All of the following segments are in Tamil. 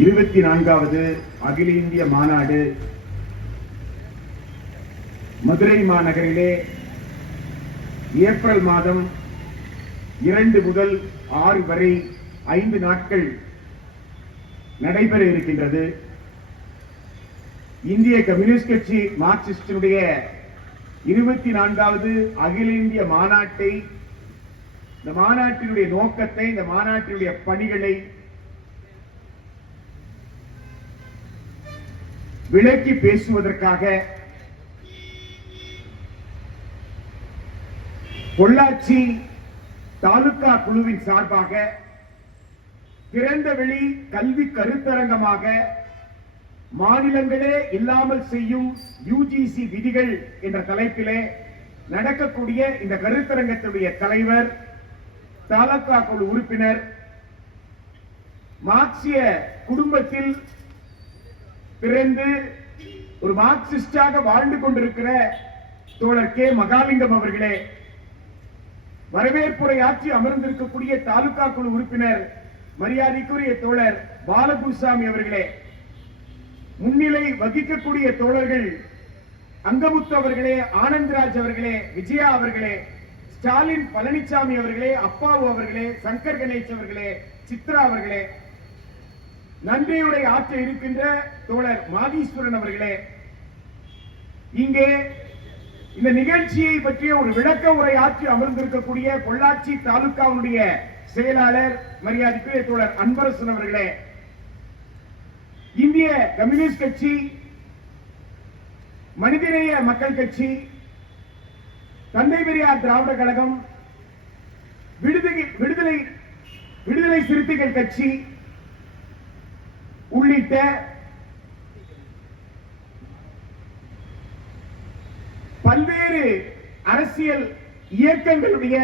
24வது அகில இந்திய மாநாடு மதுரை மாநகரிலே ஏப்ரல் மாதம் 2 முதல் 6 வரை 5 நாட்கள் நடைபெற இருக்கின்றது. இந்திய கம்யூனிஸ்ட் கட்சி மார்க்சிஸ்டினுடைய 24வது அகில இந்திய மாநாட்டை, இந்த மாநாட்டினுடைய நோக்கத்தை, இந்த மாநாட்டினுடைய பணிகளை விளக்கி பேசுவதற்காக பொள்ளாச்சி தாலுகா குழுவின் சார்பாக திறந்தவெளி கல்வி கருத்தரங்கமாக மாநிலங்களே இல்லாமல் செய்யும் யுஜிசி விதிகள் என்ற தலைப்பிலே நடக்கக்கூடிய இந்த கருத்தரங்கத்துடைய தலைவர், தாலுகா குழு உறுப்பினர், மார்க்சிய குடும்பத்தில் பிறந்து ஒரு மார்க்சிஸ்டாக வாழ்ந்து கொண்டிருக்கிற தோழர் கே மகாலிங்கம் அவர்களே, வரவேற்புரை ஆற்றி அமர்ந்திருக்கக்கூடிய தாலுகா குழு உறுப்பினர் மரியாதைக்குரிய தோழர் பாலகுருசாமி அவர்களே, முன்னிலை வகிக்கக்கூடிய தோழர்கள் அங்கமுத்து அவர்களே, ஆனந்தராஜ் அவர்களே, விஜயா அவர்களே, ஸ்டாலின் பழனிசாமி அவர்களே, அப்பாவு அவர்களே, சங்கர் கணேஷ் அவர்களே, சித்ரா அவர்களே, நன்றியுரை ஆற்ற இருக்கின்ற தோழர் மாதீஸ்வரன் அவர்களே, இங்கே இந்த நிகழ்ச்சியை பற்றிய ஒரு விளக்க உரை ஆற்றி அமர்ந்திருக்கக்கூடிய பொள்ளாச்சி தாலுகாவுடைய செயலாளர் மரியாதைக்குரிய தோழர் அன்பரசன் அவர்களே, இந்திய கம்யூனிஸ்ட் கட்சி, மனிதநேய மக்கள் கட்சி, தந்தை பெரியார் திராவிட கழகம், விடுதலை சிறுத்தைகள் கட்சி உள்ளிட்ட பல்வேறு அரசியல் இயக்கங்களுடைய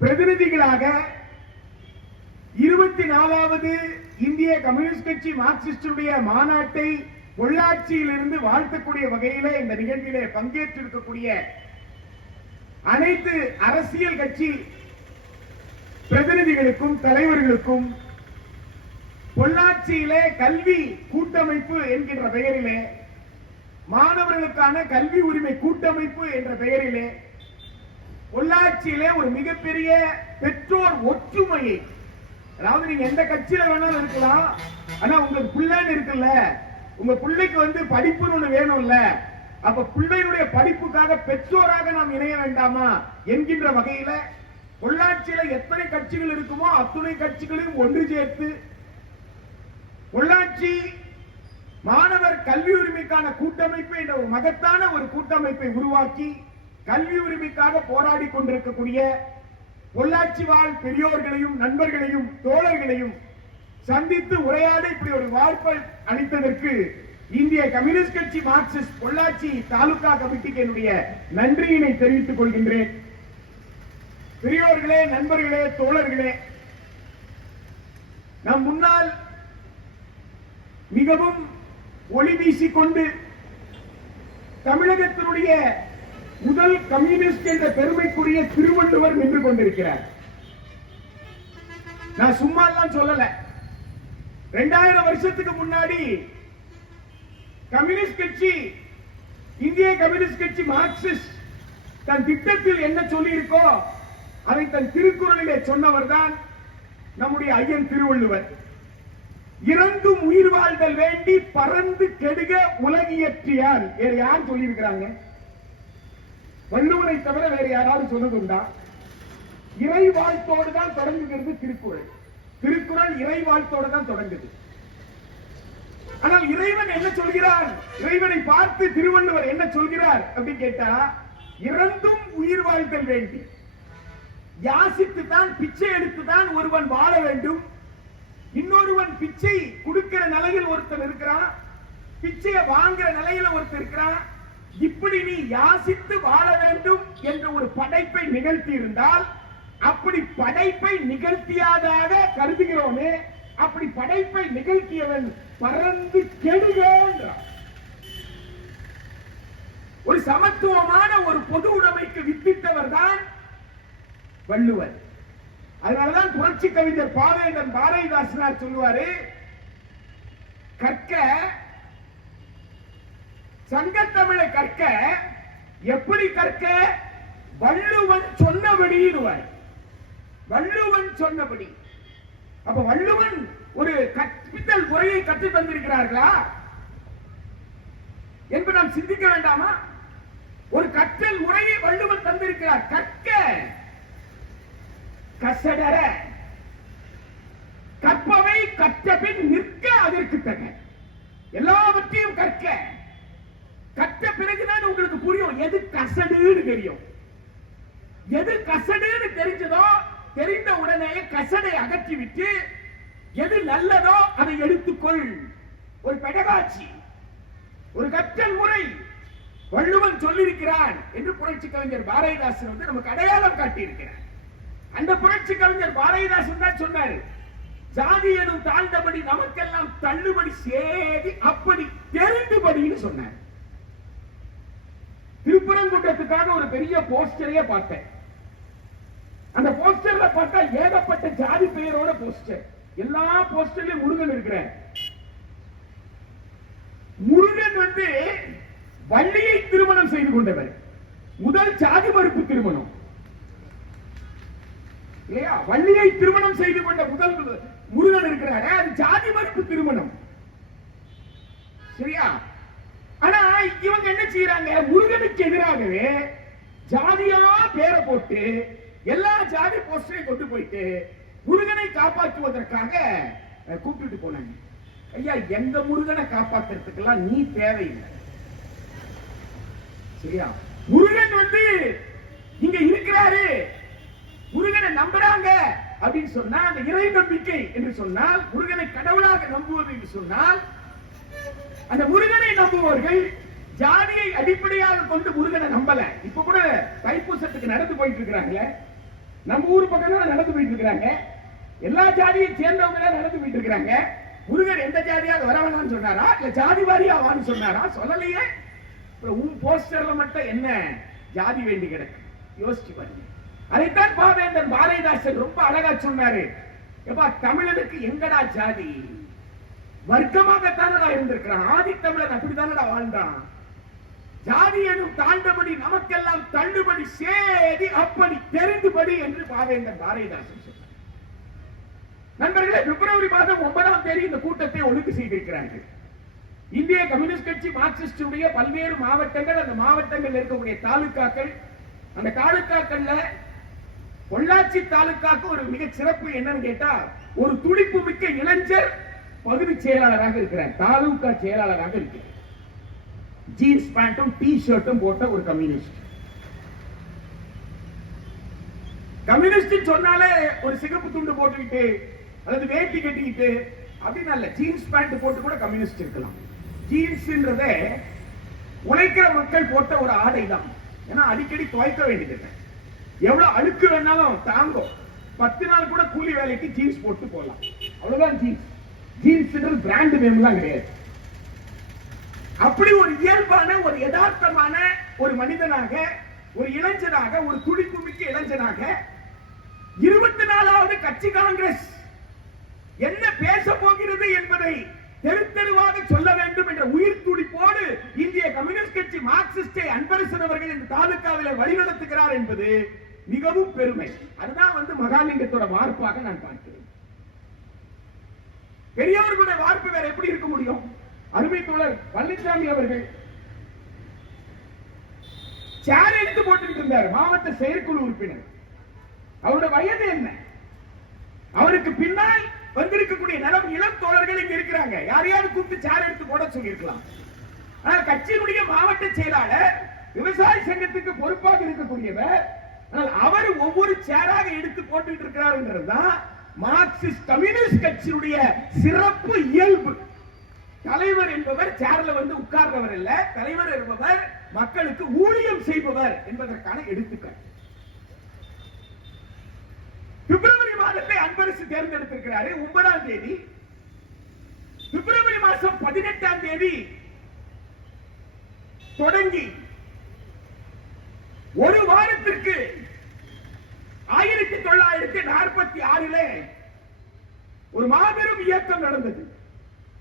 பிரதிநிதிகளாக 24வது இந்திய கம்யூனிஸ்ட் கட்சி மார்க்சிஸ்டுடைய மாநாட்டை பொள்ளாச்சியிலிருந்து வாழ்த்தக்கூடிய வகையில இந்த நிகழ்விலே பங்கேற்றிருக்கக்கூடிய அனைத்து அரசியல் கட்சி பிரதிநிதிகளுக்கும் தலைவர்களுக்கும் பொள்ளாச்சியிலே கல்வி கூட்டமைப்பு என்கின்ற பெயரிலே, மாணவர்களுக்கான கல்வி உரிமை கூட்டமைப்பு என்ற பெயரிலே பொள்ளாச்சியிலே ஒரு மிகப்பெரிய பெற்றோர் ஒற்றுமையை, அதாவது நீங்க எந்த கட்சியில வேணாலும் இருக்கலாம், ஆனா உங்க பிள்ளைன்னு இருக்குல்ல, உங்க பிள்ளைக்கு படிப்புன்னு ஒண்ணு வேணும்ல, அப்ப பிள்ளைகளுடைய படிப்புக்காக பெற்றோராக நாம் இணைய வேண்டாமா என்கின்ற வகையில பொள்ளாச்சியில எத்தனை கட்சிகள் இருக்குமோ அத்துணை கட்சிகளையும் ஒன்று சேர்த்து பொள்ளாச்சி மாணவர் கல்வி உரிமைக்கான கூட்டமைப்பு என்ற ஒரு மகத்தான ஒரு கூட்டமைப்பை உருவாக்கி கல்வி உரிமைக்காக போராடி கொண்டிருக்கக்கூடிய பொள்ளாச்சி வாழ் பெரியோர்களையும் நண்பர்களையும் தோழர்களையும் சந்தித்து உரையாட இப்படி ஒரு வாய்ப்பை அளித்ததற்கு இந்திய கம்யூனிஸ்ட் கட்சி மார்க்சிஸ்ட் பொள்ளாச்சி தாலுகா கமிட்டிக்கு என்னுடைய நன்றியினை தெரிவித்துக் கொள்கின்றேன். பெரியோர்களே, நண்பர்களே, தோழர்களே, நம் முன்னால் மிகவும் ஒளி வீசிக்கொண்டு தமிழகத்தினுடைய முதல் கம்யூனிஸ்ட் என்ற பெருமைக்குரிய திருவள்ளுவர் நின்று கொண்டிருக்கிறார். நான் சும்மா எல்லாம் சொல்லல. 2000 வருஷத்துக்கு முன்னாடி கம்யூனிஸ்ட் கட்சி, இந்திய கம்யூனிஸ்ட் கட்சி மார்க்சிஸ்ட் தன் திட்டத்தில் என்ன சொல்லி இருக்கோ அதை தன் திருக்குறளிலே சொன்னவர் தான் நம்முடைய ஐயன் திருவள்ளுவர். இறந்தும் உயிர் வாழ்தல் வேண்டி பறந்து கெடுக உலகியற்றியார். வேற யார் சொல்லி இருக்கிறாங்க? வள்ளுவரை தவிர வேற யாராவது சொன்னதுண்டா? இறை வாழ்த்தோடு தான் தொடங்குகிறது திருக்குறள். திருக்குறள் இறை வாழ்த்தோடு தான் தொடங்குது. ஆனால் இறைவன் என்ன சொல்கிறார்? இறைவனை பார்த்து திருவள்ளுவர் என்ன சொல்கிறார் அப்படின்னு கேட்டா, இறந்தும் உயிர் வாழ்தல் வேண்டி, யாசித்து தான் பிச்சை எடுத்து தான் ஒருவன் வாழ வேண்டும். இன்னொருவன் பிச்சை கொடுக்கிற நிலையில் ஒருத்தர் இருக்கிறான், பிச்சையை வாங்குற நிலையில ஒருத்தர் இருக்கிறான். இப்படி நீ யாசித்து வாழ வேண்டும் என்ற ஒரு படைப்பை நிகழ்த்தி இருந்தால், அப்படி படைப்பை நிகழ்த்தியாதாக கருதுகிறோமே, அப்படி படைப்பை நிகழ்த்தியவன் பறந்து கெடுகிறான். ஒரு சமத்துவமான ஒரு பொது உடைமைக்கு வித்திட்டவர் தான் வள்ளுவர். அதனாலதான் புரட்சி கவிஞர் பாவேந்தன் பாரதிதாசனார் சொல்லுவாரு, கற்க, சங்கத்தமிழை கற்க. எப்படி கற்க? வள்ளுவன் சொன்னபடி. வள்ளுவன் சொன்னபடி. அப்ப வள்ளுவன் ஒரு கற்பித்தல் முறையை கற்று தந்திருக்கிறார்களா என்று நாம் சிந்திக்க வேண்டாமா? ஒரு கற்றல் முறையை வள்ளுவன் தந்திருக்கிறார். கற்க கசடர, கற்பவை கற்ற பின் நிற்க அதற்கு தக. எல்லாவற்றையும் கற்க. கற்ற பிறகுதான் உங்களுக்கு புரியும் எது கசடுன்னு தெரியும். எது கசடுன்னு தெரிஞ்சதோ, தெரிந்த உடனே கசடை அகற்றிவிட்டு எது நல்லதோ அதை எடுத்துக்கொள். ஒரு பெடகாட்சி, ஒரு கற்றல் முறை வள்ளுவன் சொல்லியிருக்கிறான் என்று புரட்சி கவிஞர் பாரதிதாசன் வந்து நமக்கு அடையாளம் காட்டியிருக்கிறார். அந்த புரட்சி கவிஞர் பாரதிதாசன் தான் சொன்னார், ஜாதி எனும் தாழ்ந்தபடி நமக்கெல்லாம் தள்ளுபடி சேதி அப்படி தெரிந்துபடின்னு சொன்னார். திருப்பரங்குன்றத்துக்காக ஒரு பெரிய போஸ்டரையே பார்த்தேன். அந்த போஸ்டர்ல பார்த்தா ஏகப்பட்ட ஜாதி பெயரோட போஸ்டர். எல்லா போஸ்டர்லயும் முருகன் இருக்கிறார். முருகன் வந்து வள்ளியை திருமணம் செய்து கொண்டவர். முதல் ஜாதி மறுப்பு திருமணம் இல்லையா? வள்ளியை திருமணம் செய்து கொண்ட முதல் முருகன் இருக்கிறாரு, அது ஜாதி மறுப்பு திருமணம். சரியா? ஆனா இவங்க என்ன செய்யறாங்க? முருகனுக்கு எதிராகவே ஜாதியா பேரை போட்டு எல்லா ஜாதி போஸ்டரையும் கொண்டு போயிட்டு முருகனை காப்பாற்றுவதற்காக கூப்பிட்டு போனாங்க. ஐயா, எங்க முருகனை காப்பாற்றுறதுக்கெல்லாம் நீ தேவையில்லை. சரியா? முருகன் வந்து இங்க இருக்கிறாரு, முருகனை நம்புறாங்க அப்படின்னு சொன்னா, அந்த இறை நம்பிக்கை என்று சொன்னால், முருகனை கடவுளாக நம்புவது என்று சொன்னால், அந்த முருகனை நம்புவர்கள் ஜாதியை அடிப்படையாக கொண்டு முருகனை நம்பல. இப்ப கூட தைப்பூசத்துக்கு நடந்து போயிட்டு இருக்கிறாங்களே, நம்ம ஊர் பக்கம் நடந்து போயிட்டு இருக்கிறாங்க. எல்லா ஜாதியை சேர்ந்தவங்க நடந்து போயிட்டு இருக்கிறாங்க. முருகன் எந்த ஜாதியாக வர வேணாம்னு சொன்னாரா, இல்ல ஜாதி வாரியா வான்னு சொன்னாரா? சொல்லலையே. உன் போஸ்டர்ல மட்டும் என்ன ஜாதி வேண்டி கிடக்கு? யோசிச்சு பாருங்க. அதைத்தான் பாவேந்தன் பாரதிதாசன் ரொம்ப அழகா சொன்னாரு. எப்பா, தமிழனுக்கு எங்கடா ஜாதி? வர்க்கமாகத்தானடா இருந்திருக்கிறான். ஆதி தமிழன் அப்படித்தானடா வாழ்ந்தான். ஜாதி எனும் தாண்டபடி நமக்கெல்லாம் தள்ளுபடி சேதி அப்படி தெரிந்துபடி என்று பாவேந்தன் பாரதிதாசன் சொன்னார். நண்பர்களே, பிப்ரவரி மாதம் 9ஆம் தேதி இந்த கூட்டத்தை ஒழுங்கு செய்திருக்கிறார்கள். இந்திய கம்யூனிஸ்ட் கட்சி மார்க்சிஸ்டுடைய பல்வேறு மாவட்டங்கள், அந்த மாவட்டங்கள் இருக்கக்கூடிய தாலுக்காக்கள், அந்த தாலுக்காக்கள்ல பொள்ளாச்சி தாலுக்காக்கு ஒரு மிக சிறப்பு என்னன்னு கேட்டா, ஒரு துடிப்பு மிக்க இளைஞர் பகுதி செயலாளராக இருக்கிறார், தாலுகா செயலாளராக இருக்கிறார். ஜீன்ஸ் பேண்ட்டும் டி ஷர்ட்டும் போட்ட ஒரு கம்யூனிஸ்ட். கம்யூனிஸ்ட் சொன்னாலே ஒரு சிகப்பு துண்டு போட்டுக்கிட்டு அல்லது வேட்டி கட்டிக்கிட்டு அப்படின்னு அல்ல, ஜீன்ஸ் பேண்ட் போட்டு கூட கம்யூனிஸ்ட் இருக்கலாம். ஜீன்ஸ்ன்றத உழைக்கிற மக்கள் போட்ட ஒரு ஆடை தான். ஏன்னா அடிக்கடி துவைக்க வேண்டியது, எவ்வளவு அழுக்கு வேணாலும் தாங்கும். 10 நாள் கூட கூலி வேலைக்கு ஜீன்ஸ் போட்டு போகலாம். அவ்வளவுதான் ஜீன்ஸ். ஜீன்ஸ் பிராண்ட் நேம்லாம் கிடையாது. அப்படி ஒரு இயல்பான, ஒரு யதார்த்தமான ஒரு மனிதனாக, ஒரு இளைஞனாக, ஒரு துடிப்பு மிக்க இளைஞனாக 24வது கட்சி காங்கிரஸ் என்ன பேச போகிறது என்பதை தெரு தெருவாக சொல்ல வேண்டும் என்ற உயிர் துடிப்போடு இந்திய கம்யூனிஸ்ட் கட்சி மார்க்சிஸ்டை அன்பரசன் அவர்கள் இந்த தாலுகாவில் வழிநடத்துகிறார் என்பது மிகவும் பெருமை. அதுதான் மகாலிங்கத்தோட வார்ப்பாக நான் பார்க்கிறேன். பெரியவர்களுடைய வார்ப்பு வேற எப்படி இருக்க முடியும்? அருமை தோழர் பழனிசாமி அவர்கள் சேர் எடுத்து போட்டுக்கிட்டு இருந்தார், மாவட்ட செயற்குழு உறுப்பினர். அவருடைய வயது என்ன? அவருக்கு பின்னால் வந்திருக்கக்கூடிய நலம் இளம் தோழர்கள் இங்க இருக்கிறாங்க. யாரையாவது கூப்பிட்டு சேர் எடுத்து போட சொல்லியிருக்கலாம். ஆனால் கட்சியினுடைய மாவட்ட செயலாளர், விவசாய சங்கத்துக்கு பொறுப்பாக இருக்கக்கூடியவர், ஆனால் அவர் ஒவ்வொரு சேராக எடுத்து போட்டுட்டு இருக்கிறார் என்றதுதான் மார்க்சிஸ்ட் கம்யூனிஸ்ட் கட்சியுடைய சிறப்பு இயல்பு. தலைவர் என்பவர் சேர்ல உட்கார்ந்தவர் அல்ல, தலைவர் என்பவர் மக்களுக்கு ஊழியம் செய்பவர் என்பதற்கான எடுத்துக்காட்டு. பிப்ரவரி மாதத்தை அன்பரசு தேர்ந்தெடுத்திருக்கிறாரு. 9ஆம் தேதி, பிப்ரவரி மாதம் 18ஆம் தேதி தொடங்கி ஒரு வாரத்திற்கு 1946 ஒரு மாபெரும் இயக்கம் நடந்தது.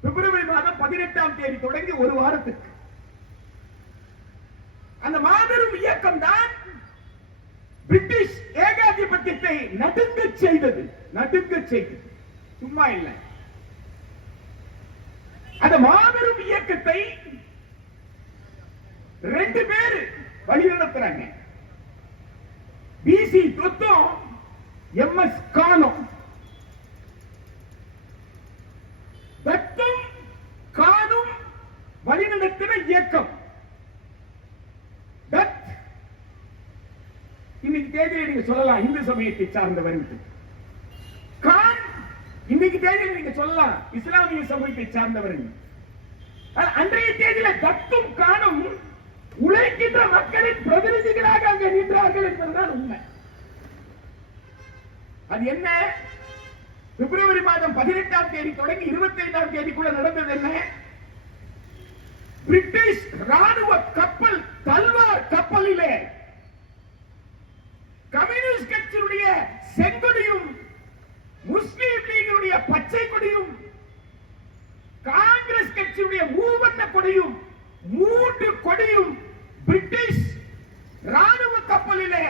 பிப்ரவரி மாதம் 18ஆம் தேதி தொடங்கி ஒரு வாரத்துக்கு அந்த மாபெரும் இயக்கம் தான் பிரிட்டிஷ் ஏகாதிபத்தியத்தை நடுங்கச் செய்தது. சும்மா இல்லை. அந்த மாபெரும் இயக்கத்தை 2 பேர் வழிநடத்துறாங்க. பிசி தொத்தும் எம்எஸ் கானும். தத்தும் கானும் வழிநடத்தின இயக்கம். இன்னைக்கு தேதியில நீங்க சொல்லலாம் இந்து சமயத்தை சார்ந்தவர். கான் இன்னைக்கு தேதியில நீங்க சொல்லலாம் இஸ்லாமிய சமயத்தை சார்ந்தவர். அன்றைய தேதியில தத்தும் கானும் உழைக்கின்ற மக்களின் பிரதிநிதிகளாக அங்கே நின்றார்கள் என்பதுதான் உண்மை. அது என்ன? பிப்ரவரி மாதம் 18ஆம் தேதி தொடங்கி 25ஆம் தேதிக்குள்ள நடந்தது என்ன? பிரிட்டிஷ் ராணுவ கப்பல் தல்வார் கப்பலிலே கம்யூனிஸ்ட் கட்சியுடைய செங்கொடியும் முஸ்லீம் லீகினுடைய பச்சை கொடியும் காங்கிரஸ் கட்சியுடைய மூவண்ண கொடியும் 3 கொடியும் பிரிட்டிஷ் ராணுவ கப்பலிலே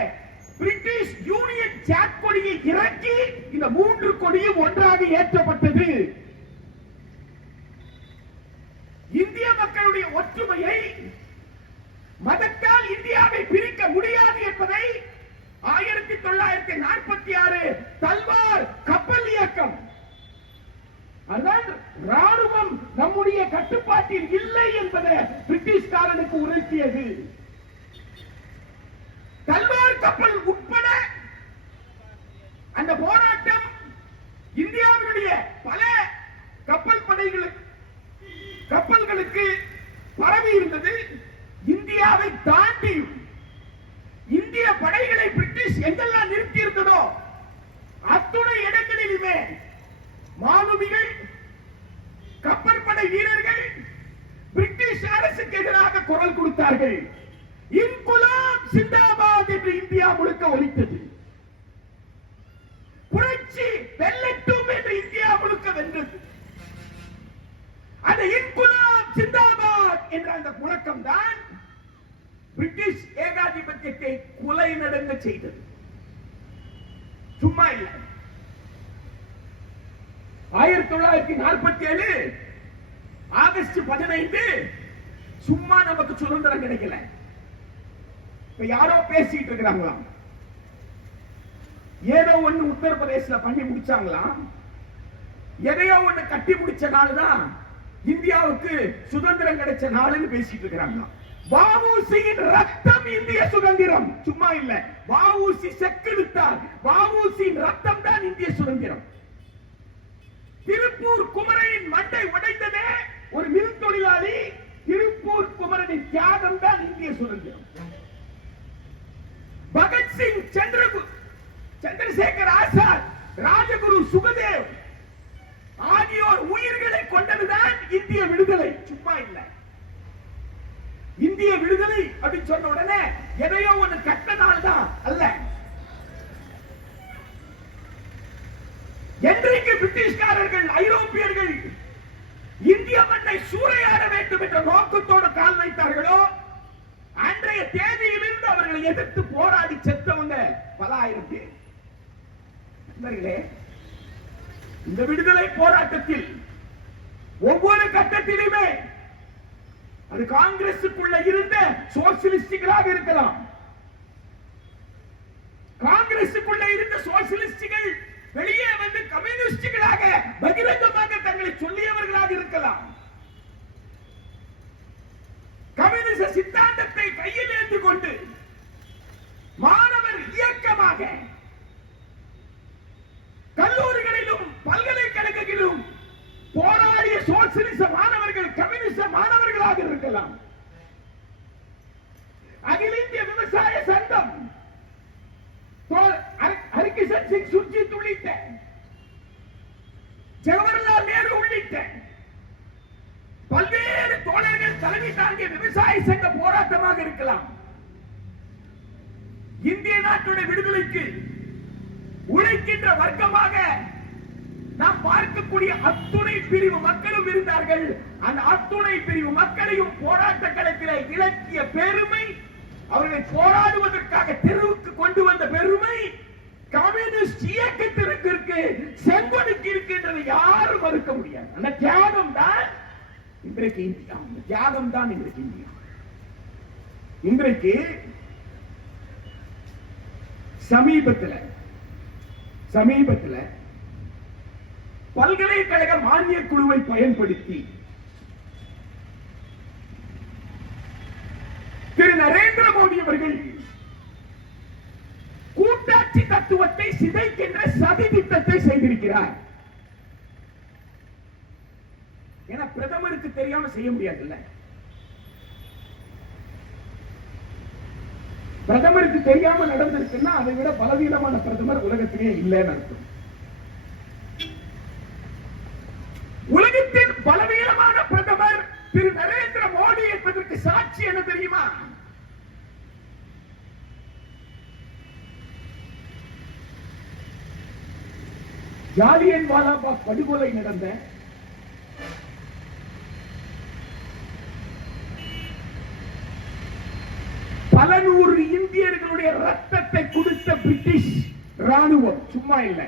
பிரிட்டிஷ் யூனியன் ஜாக் கொடியை இறக்கி இந்த 3 கொடியும் ஒன்றாக ஏற்றப்பட்டது. இந்திய மக்களுடைய ஒற்றுமையை மதத்தால் இந்தியாவை பிரிக்க முடியாது என்பதை 1946 தல்வார் கப்பல் இயக்கம், அதாவது ராணுவம் நம்முடைய கட்டுப்பாட்டில் இல்லை என்பதை பிரிட்டிஷ்காரனுக்கு உணர்த்தியது. தல்வார் கப்பல் உட்பட அந்த போராட்டம் இந்தியாவினுடைய பல கப்பல்களுக்கு பரவி இருந்தது. இந்தியாவை தாண்டியும் இந்திய படைகளை பிரிட்டிஷ் எங்கெல்லாம் நிறுத்தி இருந்ததோ அத்துணை இடங்களிலுமே மாலுமிகள், கப்பற்படை வீரர்கள் பிரிட்டிஷ் அரசுக்கு எதிராக குரல் கொடுத்தார்கள். இன்குலாப் சிந்தாபாத் என்று இந்தியா முழுக்க ஒலித்தது. புரட்சி வெல்லட்டும் என்று இந்தியா முழுக்க வென்றது. அந்த இன்குலாப் சிந்தாபாத் என்ற அந்த முழக்கம் தான் பிரிட்டிஷ் ஏகாதிபத்தியத்தை குலை நடுங்க செய்தது. சும்மா இல்லை. 1947 ஆகஸ்ட் 15 சும்மா நமக்கு சுதந்திரம் கிடைக்கல. இப்ப யாரோ பேசிட்டு இருக்கிறாங்களாம், ஏதோ ஒண்ணு உத்தரப்பிரதேசல பண்ணி முடிச்சாங்களாம், எதையோ ஒண்ணு கட்டி முடிச்ச நாள் தான் இந்தியாவுக்கு சுதந்திரம் கிடைச்ச நாள்னு பேசிட்டு இருக்கிறாங்களாம். வஉசியின் ரத்தம் இந்திய சுதந்திரம். சும்மா இல்ல, வஉசி செக்கெடுத்தார். வஉசியின் ரத்தம் தான் இந்திய சுதந்திரம். திருப்பூர் குமரனின் மண்டை உடைந்ததே ஒரு மில் தொழிலாளி. திருப்பூர் குமரனின் தியாகம் தான் இந்திய சுதந்திரம். பகத்சிங், சந்திரசேகர் ஆசாத், ராஜகுரு சுகதேவ் ஆகியோர் உயிர்களை கொண்டதுதான் இந்திய விடுதலை. சும்மா இல்ல. இந்திய விடுதலை அப்படின்னு சொன்ன உடனே எதையோ ஒன்று கட்ட நாள் தான் அல்ல. என்றைக்கு பிரிட்டிஷ்காரர்கள், ஐரோப்பியர்கள் இந்திய மண்ணை சூறையாட வேண்டும் என்ற நோக்கத்தோடு கால் வைத்தார்களோ அன்றைய தேதியிலிருந்து அவர்களை எதிர்த்து போராடி செத்தவங்க பல ஆயிரம் பேர். இந்த விடுதலை போராட்டத்தில் ஒவ்வொரு கட்டத்திலுமே அது காங்கிரசுக்குள்ள இருந்த சோசியலிஸ்டுகளாக இருக்கலாம், காங்கிரசுக்குள்ள இருந்த சோசியலிஸ்டுகள் வெளியே வந்து கம்யூனிஸ்டுகளாக பகிரங்கமாக தங்களை சொல்லியவர்களாக இருக்கலாம், கம்யூனிச சித்தாந்தத்தை கையில் ஏந்தி கொண்டு மாணவர் இயக்கமாக கல்லூரிகளிலும் பல்கலைக்கழகங்களிலும் போராடிய சோசியலிச மாணவர்கள் கம்யூனிச மாணவர்களாக இருக்கலாம். அகில இந்திய விவசாய சங்கம், ஹரிகிஷன் சிங் சுர்ஜித் உள்ளிட்ட, ஜவஹர்லால் நேரு உள்ளிட்ட பல்வேறு தோழர்கள் தலைமை தாங்கிய விவசாய சங்க போராட்டமாக இருக்கலாம். இந்திய நாட்டுடைய விடுதலைக்கு உழைக்கின்ற வர்க்கமாக நாம் பார்க்கக்கூடிய அத்துணை பிரிவு மக்களும் இருந்தார்கள். அந்த அத்துணை பிரிவு மக்களையும் போராட்ட களத்திலே இலக்கிய பெருமை, அவர்களை போராடுவதற்காக தெருவுக்கு கொண்டு வந்த பெருமை கம்யூனிஸ்ட் இயக்கத்திற்கு இருக்கு, செங்கோலுக்கு இருக்கின்றது, யாரும் மறுக்க முடியாது. அந்த தியாகம் தான் இன்றைக்கு இந்தியா. தியாகம் தான் இன்றைக்கு இந்தியா. இன்றைக்கு சமீபத்தில் பல்கலைக்கழக மானிய குழுவை பயன்படுத்தி திரு நரேந்திர மோடி அவர்கள் கூட்டாட்சி தத்துவத்தை சிதைக்கின்ற சதி திட்டத்தை செய்திருக்கிறார். ஏன்னா பிரதமருக்கு தெரியாம செய்ய முடியாதுல்ல. பிரதமருக்கு தெரியாம நடந்திருக்குன்னா அதை விட பலவீனமான பிரதமர் உலகத்திலே இல்லைன்னு அர்த்தம். உலகத்தின் பலவீனமான பிரதமர் திரு நரேந்திர மோடி என்பதற்கு சாட்சி என்ன தெரியுமா? ஜாலியன் வாலாபாக் படுகொலை நடந்த பல நூறு இந்தியர்களுடைய ரத்தத்தை கொடுத்த பிரிட்டிஷ் ராணுவம் சும்மா இல்லை.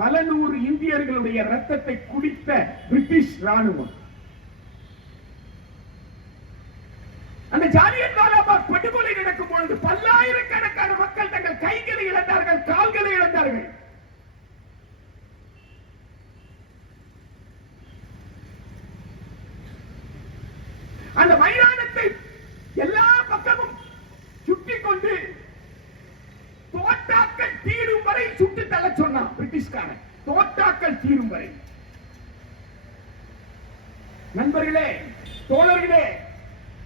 பல நூறு இந்தியர்களுடைய ரத்தத்தை குடித்த பிரிட்டிஷ் ராணுவம் அந்த ஜாலியன் வாலாபாக் படுகொலை நடக்கும் பொழுது பல்லாயிரக்கணக்கான மக்கள் தங்கள் கைகளை இழந்தார்கள், கால்களை இழந்தார்கள். அந்த மைதானத்தை எல்லா பக்கமும் சுற்றி கொண்டு தோட்டாக்கள் தீரும் வரை சுட்டு தள்ள சொன்னான் பிரிட்டிஷ்காரன். தோட்டாக்கள் தீரும் வரை. நண்பர்களே, தோழர்களே,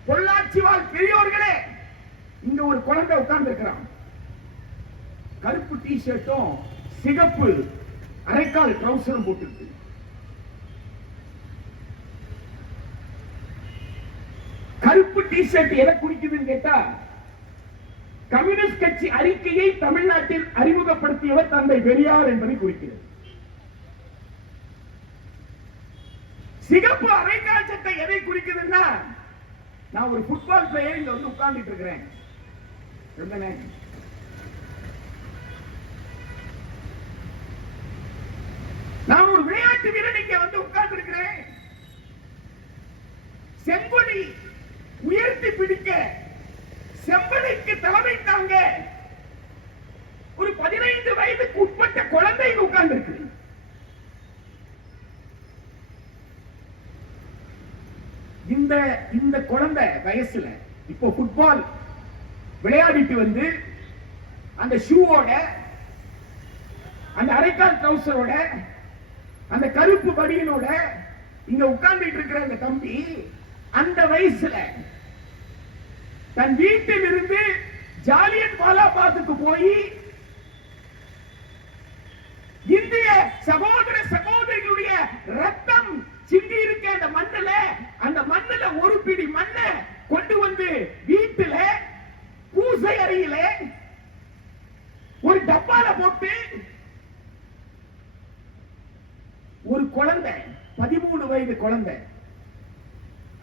பொள்ளாச்சி வாழ் பெரியோர்களே, இங்க ஒரு குழந்தை உட்கார்ந்து இருக்கிறான். கருப்பு டி ஷர்ட்டும் சிகப்பு அரைக்கால் ட்ரவுசரும் போட்டு. கருப்பு டி ஷர்ட் எதை குறிக்குதுன்னு கேட்டா, கம்யூனிஸ்ட் கட்சி அறிக்கையை தமிழ்நாட்டில் அறிமுகப்படுத்தியவர் தந்தை பெரியார் என்பதை குறிக்கிறது. சிகப்பு அரைக்கால் சட்டை எதை குறிக்குதுன்னா, நான் ஒரு ஃபுட்பால் பிளேயர் இங்க வந்து உட்கார்ந்துட்டு இருக்கிறேன். நான் ஒரு விளையாட்டு வீரன் இங்க வந்து உட்கார்ந்து இருக்கிறேன். செங்கொடி உயர்த்தி பிடிக்க செம்படைக்கு தலைமை தாங்க ஒரு 15 வயதுக்கு உட்பட்ட குழந்தை உட்கார்ந்து இருக்கு. இந்த குழந்தை வயசுல இப்போ ஃபுட்பால் விளையாடிட்டு வந்து அந்த ஷூவோட, அந்த அரைக்கால் ட்ரவுசரோட, அந்த கருப்பு பனியனோட இங்க உட்கார்ந்துட்டு இருக்கிற அந்த தம்பி அந்த வயசுல தன் வீட்டில் இருந்து ஜாலியன் வாலாபாத்துக்கு போய் இந்திய சகோதர சகோதரிகளுடைய ரத்தம் சிந்தி இருக்க அந்த மண்ணில ஒரு பிடி மண்ணை கொண்டு வந்து வீட்டில பூசை அறையில ஒரு டப்பால போட்டு ஒரு குழந்தை 13 வயது குழந்தை,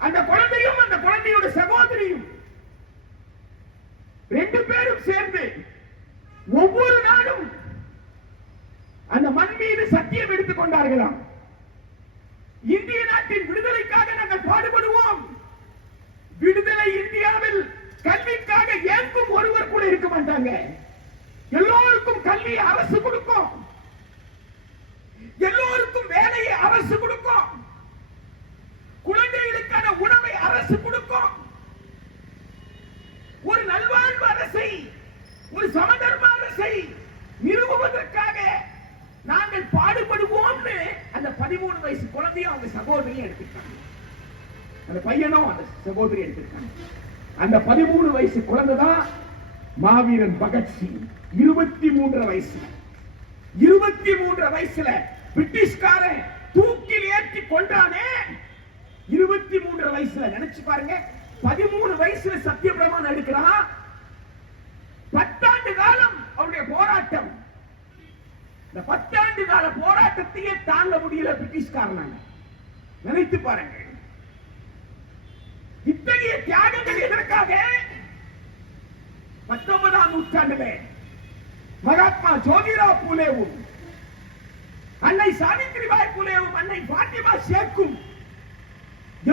அந்த குழந்தையும் அந்த குழந்தையோட சகோதரியும் 2 பேரும் சேர்ந்து ஒவ்வொரு நாளும் அந்த மண் மீது சத்தியம் எடுத்துக் கொண்டார்களாம். இந்திய நாட்டின் விடுதலைக்காக நாங்கள் பாடுபடுவோம். விடுதலை இந்தியாவில் கல்விக்காக ஏற்கும் ஒருவர் கூட இருக்க மாட்டாங்க. எல்லோருக்கும் கல்வியை அரசு கொடுக்கும், எல்லோருக்கும் வேலையை அரசு கொடுக்கும், குழந்தைகளுக்கான உணவை அரசு கொடுக்கும். ஒரு நல்வாழ்வு அரசை, ஒரு சமதர்ம அரசை நிறுவுவதற்காக நாங்கள் பாடுபடுவோம்னு அந்த 13 வயசு குழந்தையும் அவங்க சகோதரியும் எடுத்துட்டாங்க. அந்த பையனும் அந்த சகோதரி எடுத்திருக்காங்க. அந்த 13 வயசு குழந்தை தான் மாவீரன் பகத்சிங். 23 வயசுல 23 வயசுல பிரிட்டிஷ்காரன் தூக்கில் ஏற்றி கொண்டானே. 23 வயசுல நினைச்சு பாருங்க. 13 வயசுல சத்தியபிரமாணம் எடுக்கிறான். 10 ஆண்டு காலம் அவருடைய போராட்டம். இந்த 10 ஆண்டு கால போராட்டத்தையே தாங்க முடியல பிரிட்டிஷ்காரனால. நினைத்து பாருங்கள், இத்தகைய தியாகங்கள் எதற்காக? 19ஆம் நூற்றாண்டிலே மகாத்மா ஜோதிராவ் பூலேவும் அன்னை சாவித்ரிபாய் பூலேவும் அன்னை பாத்திமா ஷேக்கும்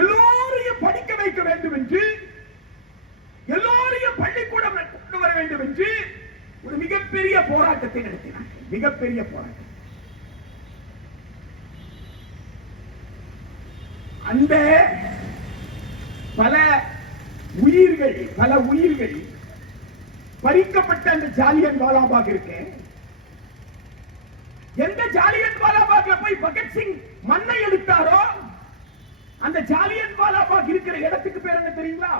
எல்லோரையும் படிக்க வைக்க வேண்டும் என்று, எல்லோரையும் பள்ளிக்கூடம் கொண்டு வர வேண்டும் என்று ஒரு மிகப்பெரிய போராட்டத்தை நடத்தினார். மிகப்பெரிய போராட்டம். அந்த பல உயிர்கள் பறிக்கப்பட்ட அந்த ஜாலியன் வாலாபாக் இருக்கு. எந்த ஜாலியன் வாலாபாக்ல போய் பகத்சிங் மண்ணை எடுத்தாரோ அந்த ஜாலியன் வாலாபாக் இருக்கிற இடத்துக்கு பேர் என்ன தெரியுங்களா?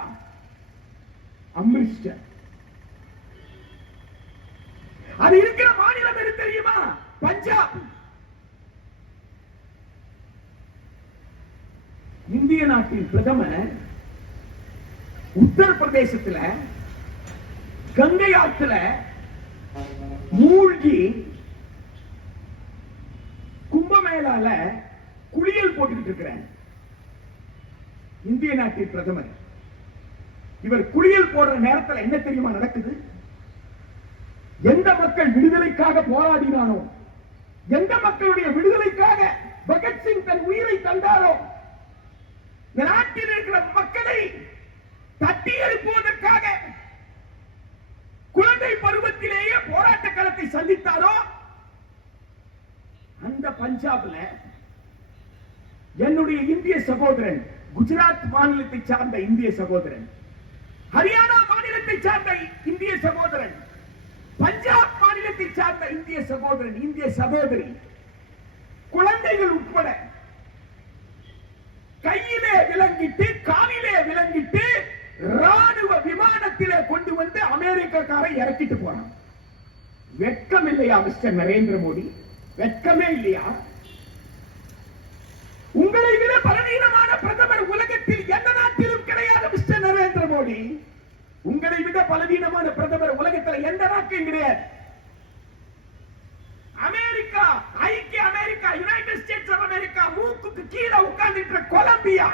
அம்ரித்சர். அது இருக்கிற மாநிலம் எது தெரியுமா? பஞ்சாப். இந்திய நாட்டின் பிரதமர் உத்தரப்பிரதேசத்துல கங்கை ஆற்றுல மூழ்கி கும்பமேளால குளியல் போட்டுக்கிட்டு இருக்கிறார். இந்திய நாட்டின் பிரதமர். இவர் குளியல் போடுற நேரத்தில் என்ன தெரியுமா நடக்குது? எந்த மக்கள் விடுதலைக்காக போராடினானோ, எந்த மக்களுடைய விடுதலைக்காக பகத்சிங் தன் உயிரை தந்தாரோ, இந்த நாட்டில் இருக்கிற மக்களை தட்டி எழுப்புவதற்காக குழந்தை பருவத்திலேயே போராட்ட களத்தை சந்தித்தாரோ அந்த பஞ்சாப்ல என்னுடைய இந்திய சகோதரன், குஜராத் மாநிலத்தை சார்ந்த இந்திய சகோதரன், ஹரியானா மாநிலத்தை சார்ந்த இந்திய சகோதரன், பஞ்சாப் மாநிலத்தை சார்ந்த இந்திய சகோதரன், இந்திய சகோதரி, குழந்தைகள் உட்பட கையிலே விலங்கிட்டு காலிலே விலங்கிட்டு ராணுவ விமானத்திலே கொண்டு வந்து அமெரிக்காரை இறக்கிட்டு போறான். வெட்கம் இல்லையா மிஸ்டர் நரேந்திர மோடி? வெட்கமே இல்லையா? உங்களை விட பலவீனமான பிரதமர் உலகத்தில் எந்த நாட்டிலும் கிடையாது மிஸ்டர் நரேந்திர மோடி. உங்களை விட பலவீனமான பிரதமர் உலகத்தில் எந்த நாட்டிலும் கிடையாது. அமெரிக்கா, ஐக்கிய America, United States of America மூக்குக்கு கீழே உட்கார்ந்துட்டு கொலம்பியா,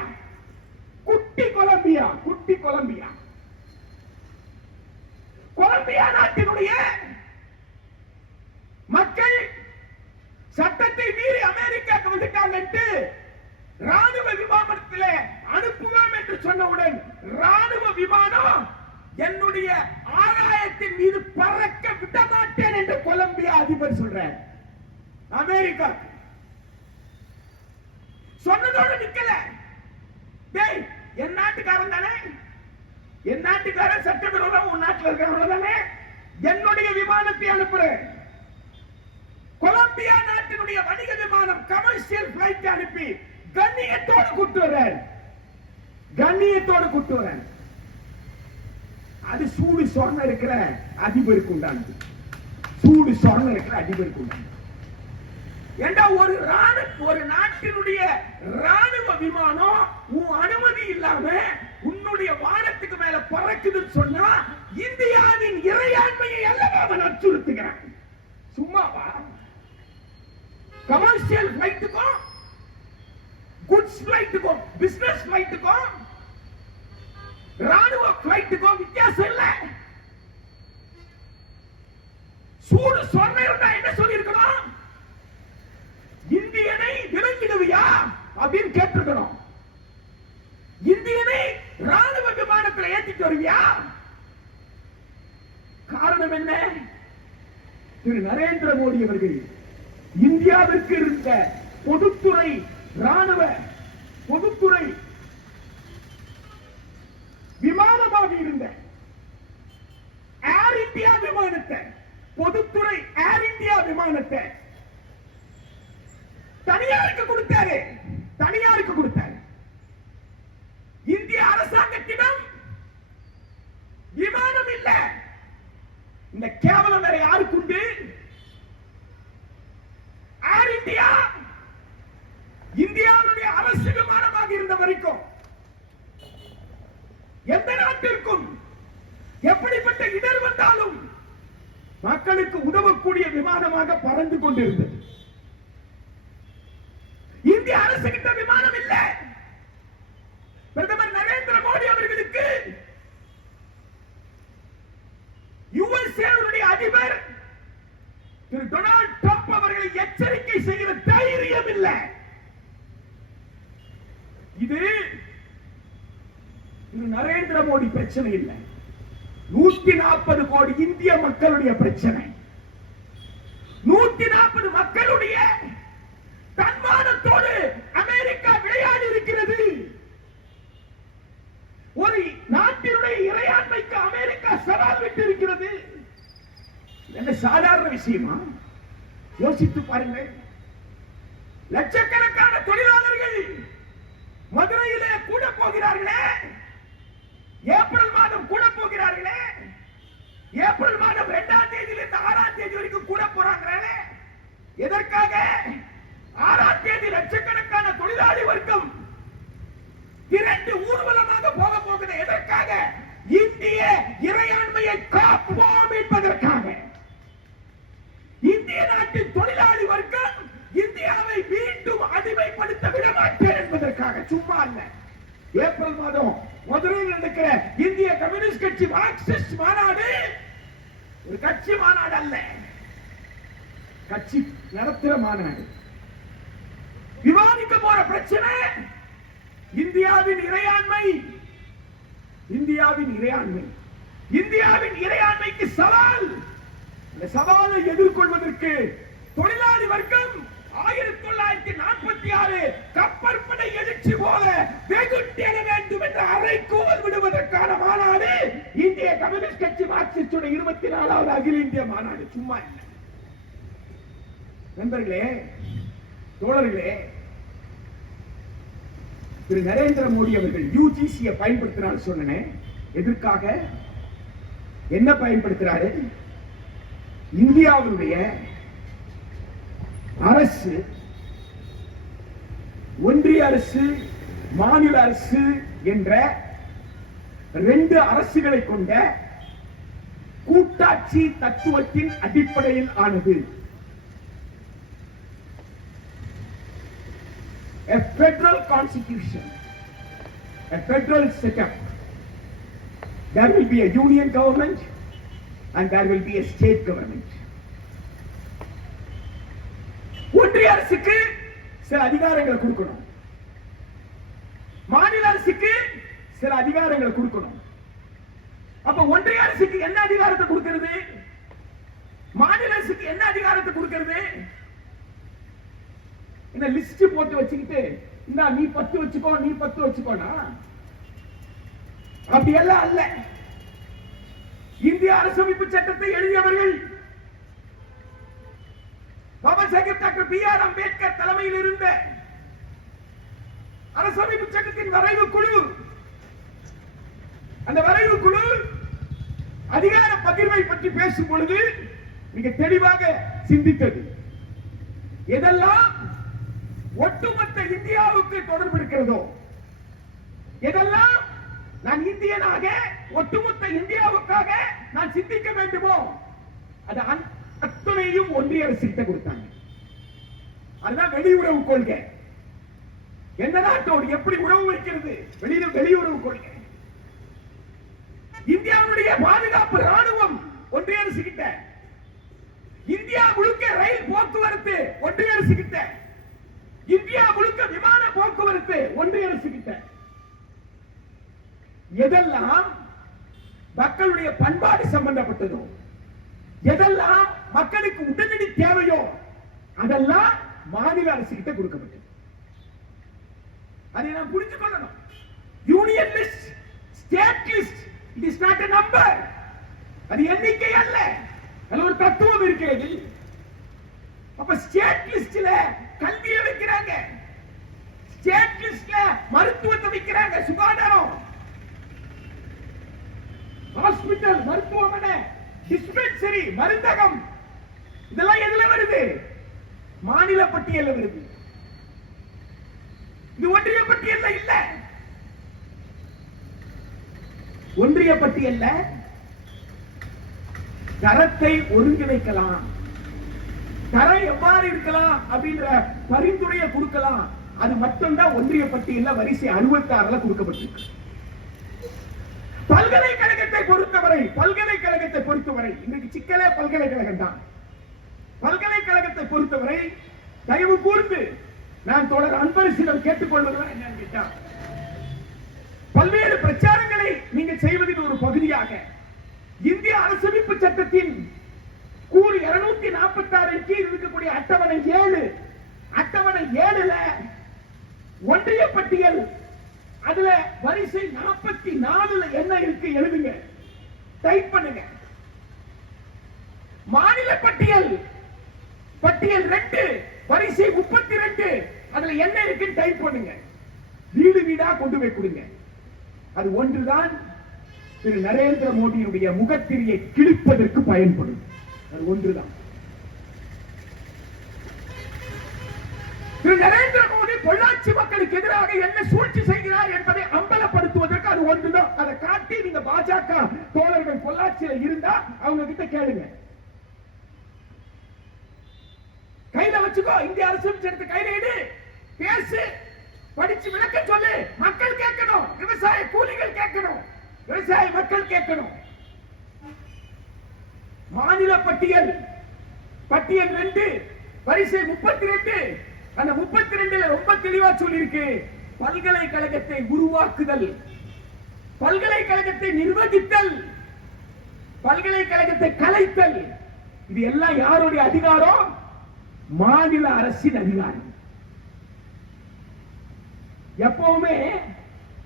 குட்டி கொலம்பியா, குட்டி கொலம்பியா, கொலம்பியா நாட்டினுடைய மக்கள் சட்டத்தை மீறி அமெரிக்காவுக்கு வந்துட்டாங்க. ராணுவ விமானத்தில் அனுப்புவோம் என்று சொன்னவுடன் ராணுவ விமானம் என்னுடைய ஆகாயத்தின் மீது பறக்க விட மாட்டேன் என்று கொலம்பியா அதிபர் சொல்றார். அமெரிக்கா சொன்னதோடு நிக்கல. டேய், என் நாட்டுக்காரன் தானே, என் நாட்டுக்காரன் சட்டவிரோதம் உன் நாட்டில் இருக்கிறவங்க தானே, என்னுடைய விமானத்தை அனுப்புறேன். கொலம்பியா நாட்டினுடைய வணிக விமானம் கமர்ஷியல் பிளைட் அனுப்பி கண்ணியத்தோடு கூட்டு வர்றார். கண்ணியத்தோடு கூட்டு வர்றார். அது சூடு சொர்ணம் இருக்கிற அதிபருக்கு உண்டானது. சூடு சொர்ணம் இருக்கிற அதிபருக்கு உண்டானது. ஏண்டா ஒரு நாட்டினுடைய ராணுவ விமானம் உன் அனுமதி இல்லாம உன்னுடைய வானத்துக்கு மேல பறக்குதுன்னு சொன்னா இந்தியாவின் இறையாண்மையை அல்லவா அவன் அச்சுறுத்துகிறான். சும்மாவா? கமர்ஷியல் பிளைட்டுக்கும் குட்ஸ் பிளைட்டுக்கும் பிசினஸ் பிளைட்டுக்கும் ராணுவ பிளைட்டுக்கும் வித்தியாசம் இல்ல. சூடு சொன்ன என்ன சொல்லி இருக்கணும்? இந்தியனை விலங்கிடுவியா அப்படின்னு கேட்டிருக்கணும். இந்தியனை ராணுவ விமானத்தில் ஏற்றிட்டு வருவியா? காரணம் என்ன? திரு நரேந்திர மோடி அவர்கள் இந்தியாவிற்கு இருந்த பொதுத்துறை ராணுவ பொதுத்துறை விமானமாக இருந்த ஏர் இந்தியா விமானத்தை, பொதுத்துறை ஏர் இந்தியா விமானத்தை தனியாருக்கு கொடுத்தாரு. தனியாருக்கு கொடுத்தாரு. இந்திய அரசாங்கத்திடம் விமானம் இல்ல. இந்த கேவலம் வேற யாருக்கு உண்டு? ஏர் இந்தியா இந்தியாவுடைய அரசு விமானமாக இருந்த வரைக்கும் எந்த நாட்டிற்கும் எப்படிப்பட்ட இடர் வந்தாலும் மக்களுக்கு உதவக்கூடிய விமானமாக பறந்து கொண்டிருந்தது. இந்திய அரசு கிட்ட விமானம் இல்ல. பிரதமர் நரேந்திர மோடி அவர்களுக்கு USA அதிபர் திரு டொனால்ட் ட்ரம்ப் அவர்களை எச்சரிக்கை செய்கிற தைரியம் இல்லை. இது நரேந்திர மோடி பிரச்சனை இல்லை, 140 கோடி இந்திய மக்களுடைய பிரச்சனை. 140 மக்களுடைய தன்மானத்தோடு அமெரிக்கா விளையாடி இருக்கிறது. ஒரு நாட்டினுடைய இறையாண்மைக்கு அமெரிக்கா சவால் விட்டு இருக்கிறது. என்ன சாதாரண விஷயமா? யோசித்து பாருங்கள். லட்சக்கணக்கான தொழிலாளர்கள் மதுரையிலே கூட போகிறார்களே, ஏப்ரல் மாதம் கூட போகிறார்களே, ஏப்ரல் மாதம் 2ஆம் தேதியிலிருந்து 6ஆம் தேதி வரைக்கும் கூட போறாங்களே. எதற்காக? 6ஆம் தேதி லட்சக்கணக்கான தொழிலாளி வர்க்கம் இரண்டு ஊர்வலமாக போக போகிறது. எதற்காக? இந்திய இறையாண்மையை காப்போம் என்பதற்காக. இந்திய நாட்டின் தொழிலாளி வர்க்கம் இந்தியாவை மீண்டும் அடிமைப்படுத்த விடமாட்டேன் என்பதற்காக. சும்மா அல்ல. ஏப்ரல் மாதம் மதுரையில் நடக்கிற இந்திய கம்யூனிஸ்ட் கட்சி மார்க்சிஸ்ட் மாநாடு ஒரு கட்சி மாநாடு அல்ல, கட்சி நடத்துற மாநாடு. விவாதிக்க போற பிரச்சனை இந்தியாவின் இறையாண்மை. இந்தியாவின் இறையாண்மை, இந்தியாவின் இறையாண்மைக்கு சவால். இந்த சவாலை எதிர்கொள்வதற்கு தொழிலாளி வர்க்கம் 1946 கப்பற்படை எழுச்சி போல வெகுண்டெழ வேண்டும் என்ற அறைகூவல் விடுவதற்கான மாநாடு இந்திய கம்யூனிஸ்ட் கட்சி மார்க்சிஸ்ட் 24வது அகில இந்திய மாநாடு. சும்மா இல்லை. நண்பர்களே, தோழர்களே, திரு நரேந்திர மோடி அவர்கள் யூஜிசியை பயன்படுத்தினார் சொன்னேன். எதற்காக? என்ன பயன்படுத்துறாரு? இந்தியாவுடைய அரசு, ஒன்றிய அரசு, மாநில அரசு என்ற 2 அரசுகளை கொண்ட கூட்டாட்சி தத்துவத்தின் அடிப்படையில் ஆனது. A federal constitution, a federal setup. There will be a union government and there will be a state government. ஒன்றிய அரசுக்கு சில அதிகாரங்களை கொடுக்கணும், மாநில அரசுக்கு சில அதிகாரங்களை கொடுக்கணும். அப்ப ஒன்றிய அரசுக்கு என்ன அதிகாரத்தை கொடுக்கிறது? மாநில அரசுக்கு என்ன அதிகாரத்தை கொடுக்கிறது? இந்த லிஸ்ட் போட்டு வச்சுக்கிட்டு இந்த நீ 10 வச்சுக்கோ, நீ 10 வச்சுக்கோனா அப்படி எல்லாம் அல்ல. இந்திய அரசமைப்பு சட்டத்தை எழுதியவர்கள் பாபா சாஹேப் டாக்டர் B.R. அம்பேத்கர் தலைமையில் இருந்த அரசமைப்பு சட்டத்தின் வரைவு குழு, அந்த வரைவு குழு அதிகார பகிர்வை பற்றி பேசும் பொழுது மிக தெளிவாக சிந்தித்தது. எதெல்லாம் ஒட்டுமொத்த இந்தியாவுக்கு தொடர்பு இருக்கிறதோ, எதெல்லாம் நான் இந்தியனாக ஒட்டுமொத்த இந்தியாவுக்காக நான் சிந்திக்க வேண்டுமோ அது அத்தனையும் ஒன்றிய அரசு கிட்ட கொடுத்தாங்க. அதுதான் வெளியுறவு கொள்கை. எந்த நாட்டோடு எப்படி உறவு வைக்கிறது? வெளியுறவு கொள்கை. இந்தியாவுடைய பாதுகாப்பு ராணுவம் ஒன்றிய அரசு கிட்ட. இந்தியா முழுக்க ரயில் போக்குவரத்து ஒன்றிய அரசு கிட்ட. இந்தியா முழுக்க விமான போக்குவரத்து ஒன்றிய அரசு கிட்ட. எதெல்லாம் மக்களுடைய பண்பாடு சம்பந்தப்பட்டதோ, எதெல்லாம் மக்களுக்கு உடனடி தேவையோ அதெல்லாம் மாநில அரசு கிட்ட கொடுக்கப்பட்டது. அதை நாம் புரிந்து கொள்ளணும். Union list, state list, it is not a number. அது எண்ணிக்கை அல்ல, அது ஒரு தத்துவம் இருக்கிறது. அப்ப ஸ்டேட் லிஸ்ட்ல கல்வியை வைக்கிறாங்க, ஸ்டேட் லிஸ்ட்ல மருத்துவத்தை வைக்கிறாங்க, சுகாதாரம், ஹாஸ்பிட்டல், மருத்துவமனை, டிஸ்பென்சரி, மருந்தகம், இதெல்லாம் எதுல வருது? மாநில பட்டியல்ல வருது. இது ஒன்றிய பட்டியல்ல இல்ல. ஒன்றிய பட்டியல்ல தரத்தை ஒருங்கிணைக்கலாம், தரம் எவ்வாறு இருக்கலாம் அப்படின்ற பரிந்துரையை கொடுக்கலாம். அது மட்டும்தான் ஒன்றிய பட்டியலில் வரிசை 66ல கொடுக்கப்பட்டிருக்கு. பல்கலைக்கழகத்தை பொறுத்தவரை இன்னைக்கு சிக்கலே பல்கலைக்கழகம் தான். பல்கலைக்கழகத்தை பொறுத்தவரை தயவு கூர்ந்து நான் தொடர் அன்பரசிடம் கேட்டுக்கொள்வதுதான் என்னன்னு கேட்டா, பல்வேறு பிரச்சாரங்களை நீங்கள் செய்வதின் ஒரு பகுதியாக இந்திய அரசமைப்பு சட்டத்தின் கூறு 246 கீழ் இருக்கக்கூடிய அட்டவணை 7ல ஒன்றிய பட்டியல் அதுல வரிசை 44ல என்ன இருக்கு எழுதுங்க, டைப் பண்ணுங்க. மாநில பட்டியல் 2 வரிசை 32 அதுல என்ன இருக்கு டைப் பண்ணுங்க. வீடு வீடா கொண்டு போய் கொடுங்க. அது ஒன்றுதான் திரு நரேந்திர மோடியுடைய முகத்திரியை கிழிப்பதற்கு பயன்படும். அது ஒன்றுதான். திரு நரேந்திர மோடி பொள்ளாச்சி மக்களுக்கு எதிராக என்ன சூழ்ச்சி செய்கிறார் என்பதை அம்பலப்படுத்துவதற்கு அது ஒன்றுதான். அதை காட்டி நீங்க பாஜக தோழர்கள் பொள்ளாச்சியில இருந்தா அவங்க கிட்ட கேளுங்க. கையில வச்சுக்கோ, இந்திய அரசமைப்பு சட்டத்தை கையில எடு, பேசு, படிச்சு விளக்க சொல்லு. மக்கள் கேட்கணும், விவசாய கூலிகள் கேட்கணும், விவசாய மக்கள் கேட்கணும். மாநில பட்டியல் 2 வரிசை 32 அந்த 32ல ரொம்ப தெளிவா சொல்லியிருக்கு. பல்கலைக்கழகத்தை உருவாக்குதல், பல்கலைக்கழகத்தை நிர்வகித்தல், பல்கலைக்கழகத்தை கலைத்தல், இது எல்லாம் யாருடைய அதிகாரம்? மாநில அரசின் அதிகாரம். எப்பவுமே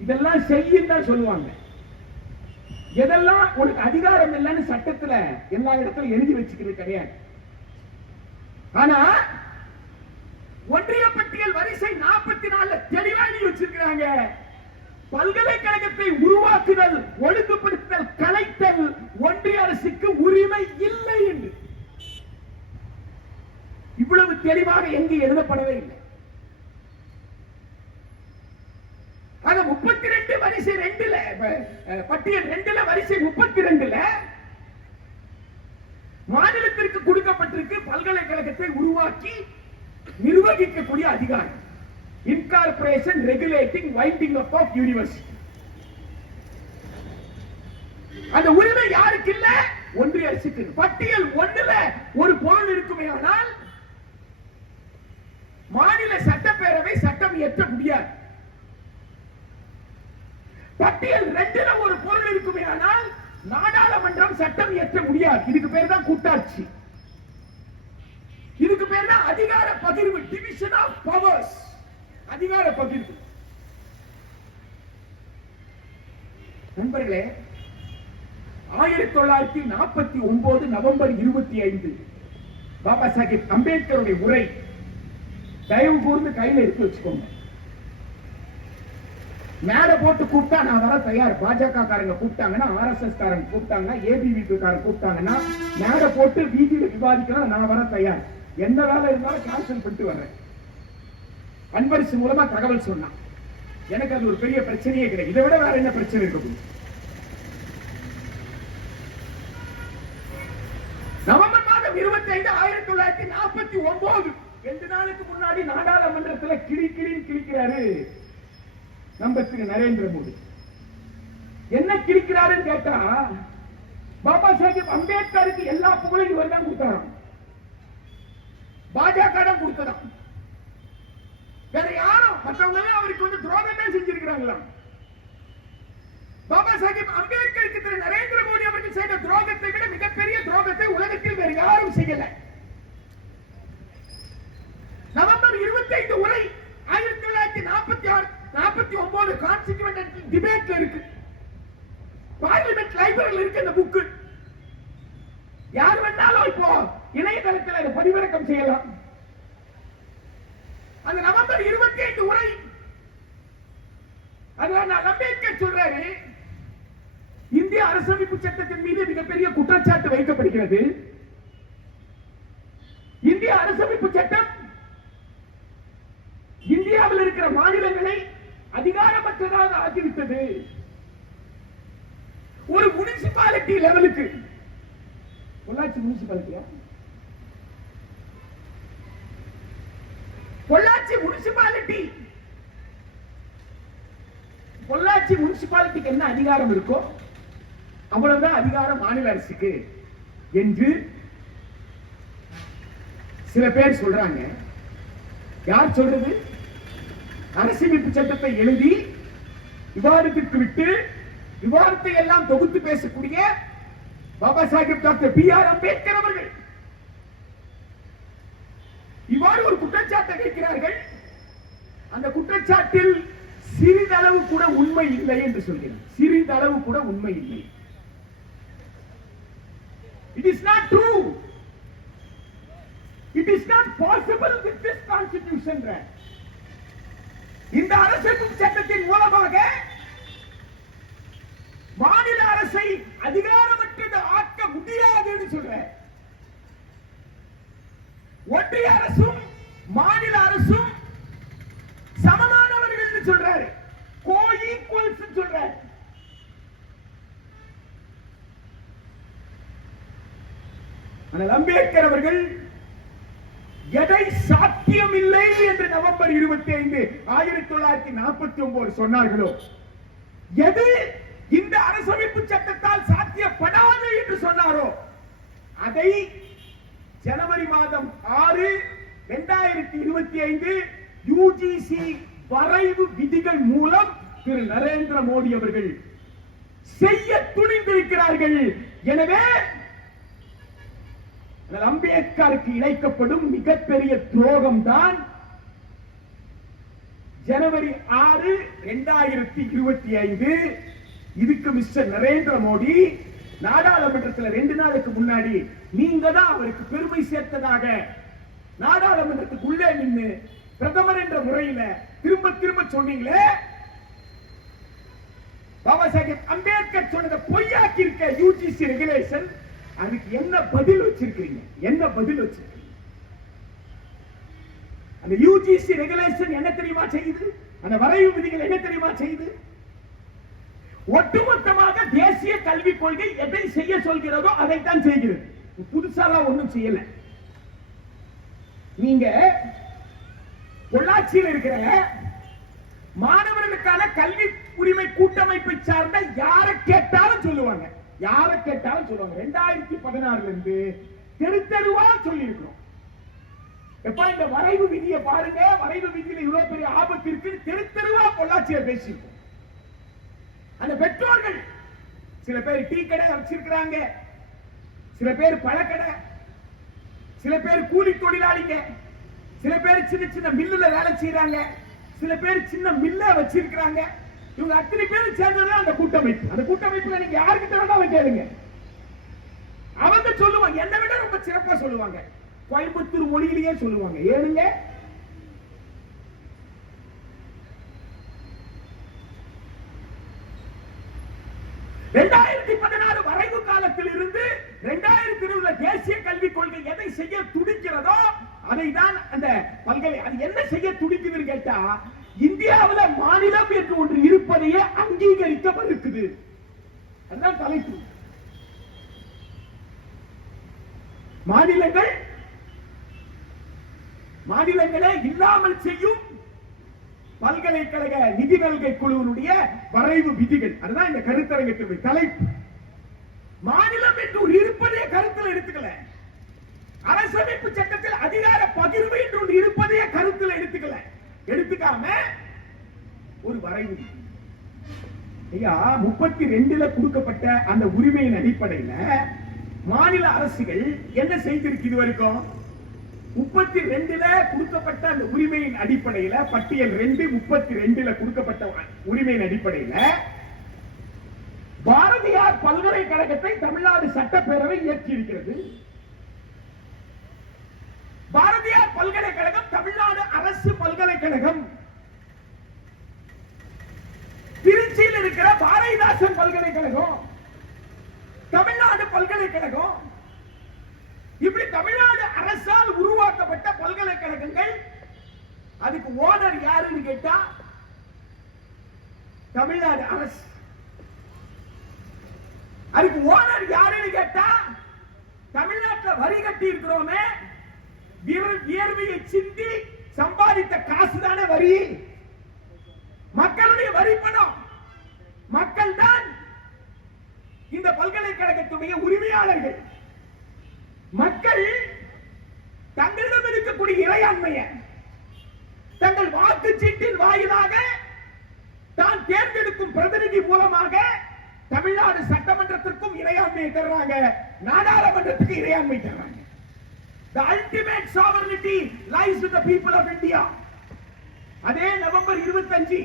இதெல்லாம் செய்யும் தான் சொல்லுவாங்க. எதெல்லாம் உனக்கு அதிகாரம் இல்லைன்னு சட்டத்துல எல்லா இடத்திலும் எழுதி வச்சுக்கிறது கிடையாது. ஆனா ஒன்றிய பட்டியல் வரிசை 44 தெளிவா எழுதி வச்சிருக்கிறாங்க. பல்கலைக்கழகத்தை உருவாக்குதல், ஒழுங்குபடுத்தல், கலைத்தல் ஒன்றிய அரசுக்கு உரிமை இல்லை என்று இவ்வளவு தெளிவாக எங்கு எழுதப்படவே இல்லை. ஆக 32 வரிசை 2ல பட்டியல் 2ல வரிசை 32ல மாநிலத்திற்கு கொடுக்கப்பட்டிருக்கு பல்கலைக்கழகத்தை உருவாக்கி நிர்வகிக்கக்கூடிய அதிகாரம். Incorporation regulating winding up of university. அந்த உரிமை யாருக்கு இல்ல? ஒன்றிய அரசுக்கு. பட்டியல் 1ல ஒரு பொருள் இருக்குமே ஆனால் மாநில சட்டப்பேரவை சட்டம் இயற்ற முடியாது. பட்டியல் 2ல ஒரு பொருள் இருக்குமே ஆனால் நாடாளுமன்றம் சட்டம் இயற்ற முடியாது. இதுக்கு பேர் தான் கூட்டாட்சி. இதுக்கு பேர் தான் அதிகார பகிர்வு, டிவிஷன் ஆஃப் பவர்ஸ், அதிகார பகிர்வு. நண்பர்களே, 1949 நவம்பர் 25 பாபா சாஹிப் அம்பேத்கருடைய உரை தயவு கூர்ந்து கையில எடுத்து வச்சுக்கோங்க. மேல போட்டு கூப்பிட்டா நான் வர தயார். பாஜக காரங்க கூப்பிட்டாங்கன்னா, RSS காரங்க கூப்பிட்டாங்கன்னா, ABVP காரங்க கூப்பிட்டாங்கன்னா மேல போட்டு வீதியில விவாதிக்கலாம், நான் வர தயார். எந்த வேலை இருந்தாலும் கேன்சல் பண்ணிட்டு வர்றேன். அன்பரிசு மூலமா தகவல் சொன்னான். எனக்கு அது ஒரு பெரிய பிரச்சனையே கிடையாது. இதை விட வேற என்ன பிரச்சனை இருக்கு? நவம்பர் மாதம் 25 1949 2 நாளுக்கு முன்னாடி நாடாளுமன்றத்தில் கிழிக்கிறாரு நம்ம திரு நரேந்திர மோடி. என்ன கிழிக்கிறாருன்னு கேட்டா, பாபா சாஹிப் அம்பேத்கருக்கு எல்லா புகழையும் இவர் தான் கொடுத்தாராம், பாஜக தான் கொடுத்ததாம். வேற யாரும் மற்றவங்க அவருக்கு துரோகம் தான் செஞ்சிருக்கிறாங்களாம். பாபா சாஹிப் அம்பேத்கருக்கு திரு நரேந்திர மோடி அவர்கள் செய்த துரோகத்தை விட மிகப்பெரிய துரோகத்தை உலகத்தில் வேறு யாரும் செய்யல. நவம்பர் 25 உரை 1949 கான்ஸ்டிடியூயன்ட் டிபேட்ல இருக்கு. பார்லிமெண்ட் லைப்ரரியில் இருக்கு இந்த புக். யார் வேணாலும் இப்போ இணையதளத்தில் அதை பதிவிறக்கம் செய்யலாம். அந்த நவம்பர் 25 உரை அதுல அம்பேத்கர் சொல்றாரு, இந்திய அரசமைப்பு சட்டத்தின் மீது மிகப்பெரிய குற்றச்சாட்டு வைக்கப்படுகிறது. இந்திய அரசமைப்பு சட்டம் இந்தியாவில் இருக்கிற மாநிலங்களை அதிகாரமற்றதாக ஆக்கிவிட்டது. ஒரு முனிசிபாலிட்டி லெவலுக்கு, பொள்ளாச்சி முனிசிபாலிட்டியா பொள்ளாச்சி முனிசிபாலிட்டி, பொள்ளாச்சி முனிசிபாலிட்டிக்கு என்ன அதிகாரம் இருக்கோ அவ்வளவுதான் அதிகாரம் மாநில அரசுக்கு என்று சில பேர் சொல்றாங்க. யார் சொல்றது? அரசியலமைப்பு சட்டத்தை எழுதி விவாதத்திற்கு விட்டு விவாதத்தை எல்லாம் தொகுத்து பேசக்கூடிய பாபா சாஹிப் டாக்டர் பி.ஆர். அம்பேத்கர் அவர்கள் இவ்வாறு ஒரு குற்றச்சாட்டை வைக்கிறார்கள். அந்த குற்றச்சாட்டில் சிறிதளவு கூட உண்மை இல்லை என்று சொல்கிறார். சிறிதளவு கூட உண்மை இல்லை. It is not true. It is not possible with this constitution. இந்த அரசியல் சட்டத்தின் மூலமாக மாநில அரசை அதிகாரமற்றது ஆக்க முடியாது என்று சொல்ற. ஒன்றிய அரசும் மாநில அரசும் சமமானவர்கள் என்று சொல்றாரு. கோ ஈக்குவல்ஸ் சொல்றாரு. ஆனால் அம்பேத்கர் அவர்கள் எதை சாத்தியமில்லை என்று நவம்பர் 25, 1949 சொன்னார்களோ, எது இந்த அரசமைப்பு சட்டத்தால் சாத்தியப்படாது என்று சொன்னாரோ அதை ஜனவரி மாதம் 6, 2025 யுஜிசி வரைவு விதிகள் மூலம் திரு நரேந்திர மோடி அவர்கள் செய்ய துணிந்திருக்கிறார்கள். எனவே அம்பேத்கருக்கு இழைக்கப்படும் மிகப்பெரிய துரோகம் தான் ஜனவரி 6, 2025 இதுக்கு மிஸ்டர் நரேந்திர மோடி நாடாளுமன்றத்தில் 2 நாளுக்கு முன்னாடி நீங்க தான் அவருக்கு பெருமை சேர்த்ததாக நாடாளுமன்றத்துக்கு உள்ளே நின்று பிரதமர் என்ற முறையில் திரும்ப திரும்ப சொன்னீங்களே. பாபா சாஹிப் அம்பேத்கர் சொன்னதை பொய்யாக்கி இருக்க யுஜிசி ரெகுலேஷன், அதுக்கு என்ன பதில் வச்சிருக்கீங்க? என்ன பதில் வச்சிருக்கீங்க? அந்த யுஜிசி ரெகுலேஷன் என்ன தெரியுமா செய்யுது? அந்த வரைவு விதிகள் என்ன தெரியுமா செய்யுது? ஒட்டுமொத்தமாக தேசிய கல்விக் கொள்கை எதை செய்ய சொல்கிறதோ அதைத்தான் செய்கிறது. புதுசாலாம் ஒன்றும் செய்யல. நீங்க பொள்ளாச்சியில் இருக்கிற மாணவர்களுக்கான கல்வி உரிமை கூட்டமைப்பை சார்ந்த யாரை கேட்டாலும் சொல்லுவாங்க. யாரை கேட்டாலும் சொல்லுவாங்க. 2016 இருந்து தெரு தெருவா சொல்லி இருக்கிறோம். எப்ப இந்த வரைவு விதியை பாருங்க, வரைவு விதியில இவ்வளவு பெரிய ஆபத்து இருக்கு, தெரு தெருவா பொள்ளாச்சியை பேசியிருக்கோம். அந்த பெற்றோர்கள் சில பேர் டீ கடை வச்சிருக்கிறாங்க, சில பேர் பழக்கடை, சில பேர் கூலி தொழிலாளிங்க, சில பேர் சின்ன சின்ன மில்லுல வேலை செய்யறாங்க, சில பேர் சின்ன மில்ல வச்சிருக்கிறாங்க. இவங்க அத்தனை பேரும் சேர்ந்ததுதான் அந்த கூட்டமைப்பு. அந்த கூட்டமைப்புல நீங்க யாருக்கிட்ட வேணாலும் கேளுங்க, அவங்க சொல்லுவாங்க. என்னை விட ரொம்ப சிறப்பா சொல்லுவாங்க. கோயம்புத்தூர் மொழியிலேயே சொல்லுவாங்க. ஏனுங்க, வரைவு காலத்தில் இருந்து 2020 தேசிய கல்விக் கொள்கை எதை செய்ய துடிக்கிறதோ அதை தான் அந்த பல்கலை அது என்ன செய்ய துடிக்குதுன்னு கேட்டா, இந்தியாவில் மாநிலம் என்று ஒன்று இருப்பதையே அங்கீகரிக்க மறுக்குது. அதுதான் தலைப்பு. மாநிலங்களே இல்லாமல் செய்யும் பல்கலைக்கழக நிதி நல்கை குழுவினுடைய வரைவு விதிகள். அதுதான் இந்த கருத்தரங்கத்தினுடைய தலைப்பு. மாநிலம் என்று ஒரு இருப்பதே கருத்தில் எடுத்துக்கல. அரசமைப்பு சட்டத்தில் அதிகார பகிர்வு என்று ஒன்று இருப்பதே கருத்தில் எடுத்துக்காம ஒரு வரைவு. ஐயா, 32 கொடுக்கப்பட்ட அந்த உரிமையின் அடிப்படையில் மாநில அரசுகள் என்ன செய்திருக்கு? இது வரைக்கும் 32 கொடுக்கப்பட்ட அந்த உரிமையின் அடிப்படையில், பட்டியல் 2 32 கொடுக்கப்பட்ட உரிமையின் அடிப்படையில் பாரதியார் பல்கலைக்கழகத்தை தமிழ்நாடு சட்டப்பேரவை இயற்றியிருக்கிறது. பாரதியார் பல்கலைக்கழகம் தமிழ்நாடு அரசு பல்கலைக்கழகம். திருச்சியில் இருக்கிற பாரதிதாசன் பல்கலைக்கழகம் தமிழ்நாடு பல்கலைக்கழகம். இப்படி தமிழ்நாடு அரசால் உருவாக்கப்பட்ட பல்கலைக்கழகங்கள். அதுக்கு ஓனர் யாருன்னு கேட்டா தமிழ்நாடு அரசு. அதுக்கு ஓனர் யாருன்னு கேட்டா தமிழ்நாட்டில் வரி கட்டி இருக்கிறோமே, வியர்வையை சிந்தி சம்பாதித்த காசு தானே வரி, மக்களுடைய வரி பணம். மக்கள் தான் இந்த பல்கலைக்கழகத்துடைய உரிமையாளர்கள். மக்கள் தங்களிடம் இருக்கக்கூடிய இறையாண்மையை தங்கள் வாக்குச்சீட்டின் வாயிலாக தான் தேர்ந்தெடுக்கும் பிரதிநிதி மூலமாக தமிழ்நாடு சட்டமன்றத்திற்கும் இறையாண்மையை தர்றாங்க, நாடாளுமன்றத்துக்கு இறையாண்மை தர்றாங்க. The ultimate sovereignty lies with the people of India. அதே நவம்பர் 25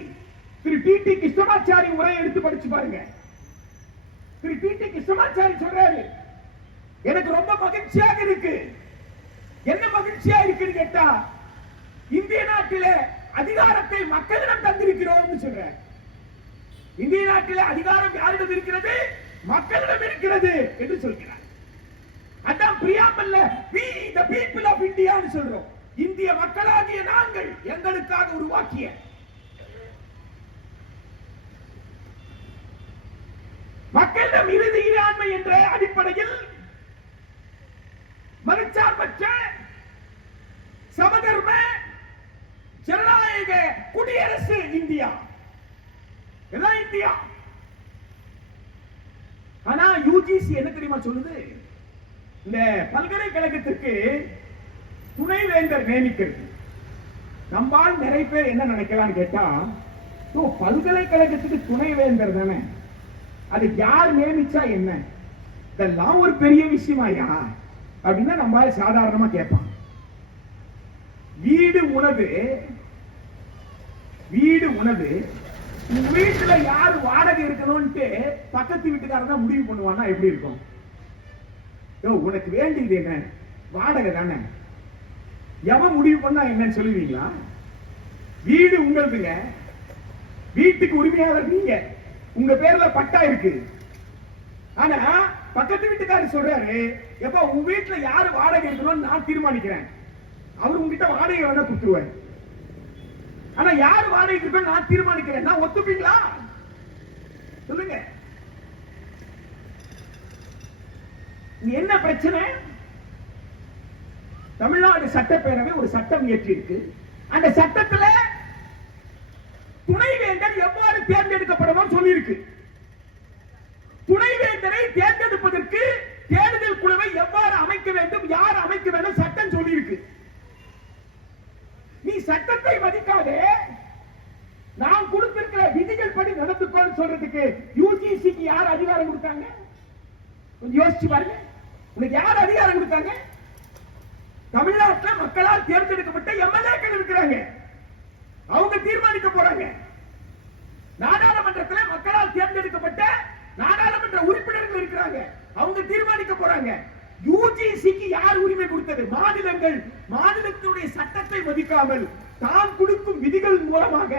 திரு டி.டி. கிருஷ்ணமாச்சாரி உரை எடுத்து படிச்சு பாருங்க. திரு டி.டி. கிருஷ்ணமாச்சாரி சொல்றாரு, எனக்கு ரொம்ப மகிழ்ச்சியாக இருக்கு. என்ன மகிழ்ச்சியா இருக்குன்னு கேட்டா, இந்திய நாட்டிலே அதிகாரத்தை மக்களிடம் தந்திருக்கிறோம் சொல்றார். இந்திய நாட்டிலே அதிகாரம் யாரிடம் இருக்கிறது? மக்களிடம் இருக்கிறது என்று சொல்கிறார். அதான் பிரியாமல்ல we the people of India ன்னு சொல்றோம். இந்திய மக்களாகிய நாங்கள் எங்களுக்காக உருவாக்கிய மக்களிடம் இறுதி இறையாண்மை என்ற அடிப்படையில் மதச்சார்பற்ற சமதர்ம ஜனநாயக குடியரசு இந்தியா. இதுதான் இந்தியா. ஆனா யுஜிசி என்ன தெரியுமா சொல்லுது? இந்த பல்கலைக்கழகத்திற்கு துணைவேந்தர் நியமிக்கிறது. நம்மால் நிறைய பேர் என்ன நினைக்கலாம்னு கேட்டா, பல்கலைக்கழகத்துக்கு துணைவேந்தர் தானே, அது யார் நியமிச்சா என்ன, இதெல்லாம் ஒரு பெரிய விஷயமாயா அப்படின்னா நம்மால சாதாரணமா கேட்பான். வீடு உணவு வீட்டுல யாரு வாடகை இருக்கணும்ட்டு பக்கத்து வீட்டுக்காரர் தான் முடிவு பண்ணுவானா எப்படி இருக்கும்? உனக்கு வேண்டியது என்ன? வாடகை தானே. எவன் முடிவு பண்ணா என்னன்னு சொல்லுவீங்களா? வீடு உங்களுதுங்க, வீட்டுக்கு உரிமையாளர் நீங்க, உங்க பேர்ல பட்டா இருக்கு. ஆனா பக்கத்து வீட்டுக்காரர் சொல்றாரு, எப்ப உங்க வீட்டுல யாரு வாடகை இருக்கணும்னு நான் தீர்மானிக்கிறேன். அவர் உங்ககிட்ட வாடகை வேணா கொடுத்துருவாரு. ஆனா யாரு வாடகை இருக்கணும் நான் தீர்மானிக்கிறேன். நான் ஒத்துப்பீங்களா? சொல்லுங்க. என்ன பிரச்சனை? தமிழ்நாடு சட்டப்பேரவை ஒரு சட்டம் இயற்றி இருக்கு. அந்த சட்டத்துல துணைவேந்தர் எவ்வாறு தேர்ந்தெடுக்கப்படணும் சொல்லி இருக்கு. துணைவேந்தரை தேர்ந்தெடுப்பதற்கு தேர்தல் குழுவை எவ்வாறு அமைக்க வேண்டும், யார் அமைக்க வேண்டும் சட்டம் சொல்லி இருக்கு. நீ சட்டத்தை மதிக்காதே, நான் கொடுத்திருக்கிற விதிகள் படி நடந்துக்கோன்னு சொல்றதுக்கு யுஜிசிக்கு யார் அதிகாரம் கொடுத்தாங்க? கொஞ்சம் யோசிச்சு பாருங்க. உனக்கு யார் அதிகாரம் கொடுத்தாங்க? தமிழ்நாட்டில் மக்களால் தேர்ந்தெடுக்கப்பட்ட எம்எல்ஏக்கள் இருக்கிறாங்க, அவங்க தீர்மானிக்க போறாங்க. நாடாளுமன்றத்தில் மக்களால் தேர்ந்தெடுக்கப்பட்ட நாடாளுமன்ற உறுப்பினர்கள் இருக்கிறாங்க, அவங்க தீர்மானிக்க போறாங்க. யுஜிசிக்கு யார் உரிமை கொடுத்தது? மாநிலங்கள். மாநிலத்தினுடைய சட்டத்தை மதிக்காமல் தான் கொடுக்கும் விதிகள் மூலமாக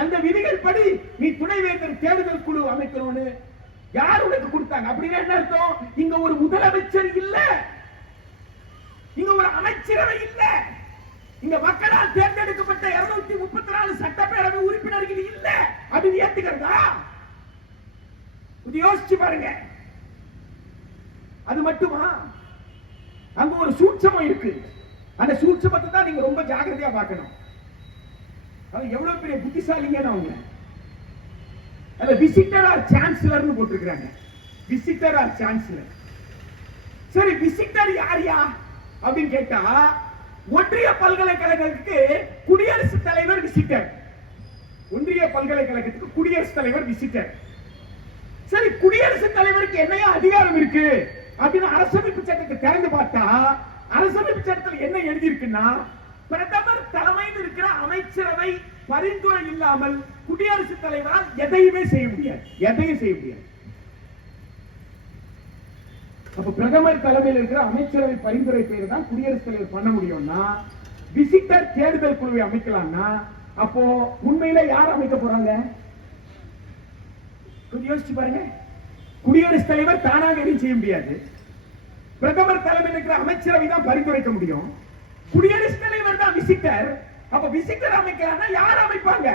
அந்த விதிகள் படி நீ துணைவேந்தர் தேர்தல் குழு அமைக்கணும்னு யார் உனக்கு கொடுத்தாங்க? அப்படின்னா என்ன அர்த்தம்? இங்க ஒரு முதலமைச்சர் இல்ல, இங்க ஒரு அமைச்சரவை இல்ல, இங்க மக்களால் தேர்ந்தெடுக்கப்பட்ட 234 சட்டப்பேரவை உறுப்பினர்கள் இல்ல அப்படின்னு ஏத்துக்கிறதா? யோசிச்சு பாருங்க. அது மட்டுமா? அங்க ஒரு சூட்சமம் இருக்கு. அந்த சூட்சமத்தை தான் நீங்க ரொம்ப ஜாக்கிரதையா பார்க்கணும். அது எவ்வளவு பெரிய புத்திசாலிங்கன்னு அவங்க அதுல விசிட்டர் ஆர் சான்சலர்னு போட்டிருக்காங்க. Visitor or chancellor. சரி, விசிட்டர் யாரியா அப்படின்னு கேட்டா, ஒன்றிய பல்கலைக்கழகத்துக்கு குடியரசுத் தலைவர் விசிட்டர். ஒன்றிய பல்கலைக்கழகத்துக்கு குடியரசுத் தலைவர் விசிட்டர். சரி, குடியரசுத் தலைவருக்கு என்னையா அதிகாரம் இருக்கு அப்படின்னு அரசமைப்பு சட்டத்தை திறந்து பார்த்தா, அரசமைப்பு சட்டத்தில் என்ன எழுதி இருக்குன்னா, பிரதமர் தலைமையில் இருக்கிற அமைச்சரவை பரிந்துரை இல்லாமல் குடியரசுத் தலைவரால் எதையுமே செய்ய முடியாது. எதையும் செய்ய முடியாது. அப்ப பிரதமர் தலைமையில் இருக்கிற அமைச்சரவை பரிந்துரை பேர் தான் குடியரசுத் தலைவர் பண்ண முடியும்னா, விசிட்டர் தேர்தல் குழுவை அமைக்கலாம்னா, அப்போ உண்மையில யார் அமைக்க போறாங்க? கொஞ்சம் யோசிச்சு பாருங்க. குடியரசுத் தலைவர் தானாக எதையும் செய்ய முடியாது. பிரதமர் தலைமையில் இருக்கிற அமைச்சரவை தான் பரிந்துரைக்க முடியும். குடியரசுத் தலைவர் தான் விசிட்டர். அப்ப விசிட்டர் அமைக்கலாம்னா யார் அமைப்பாங்க?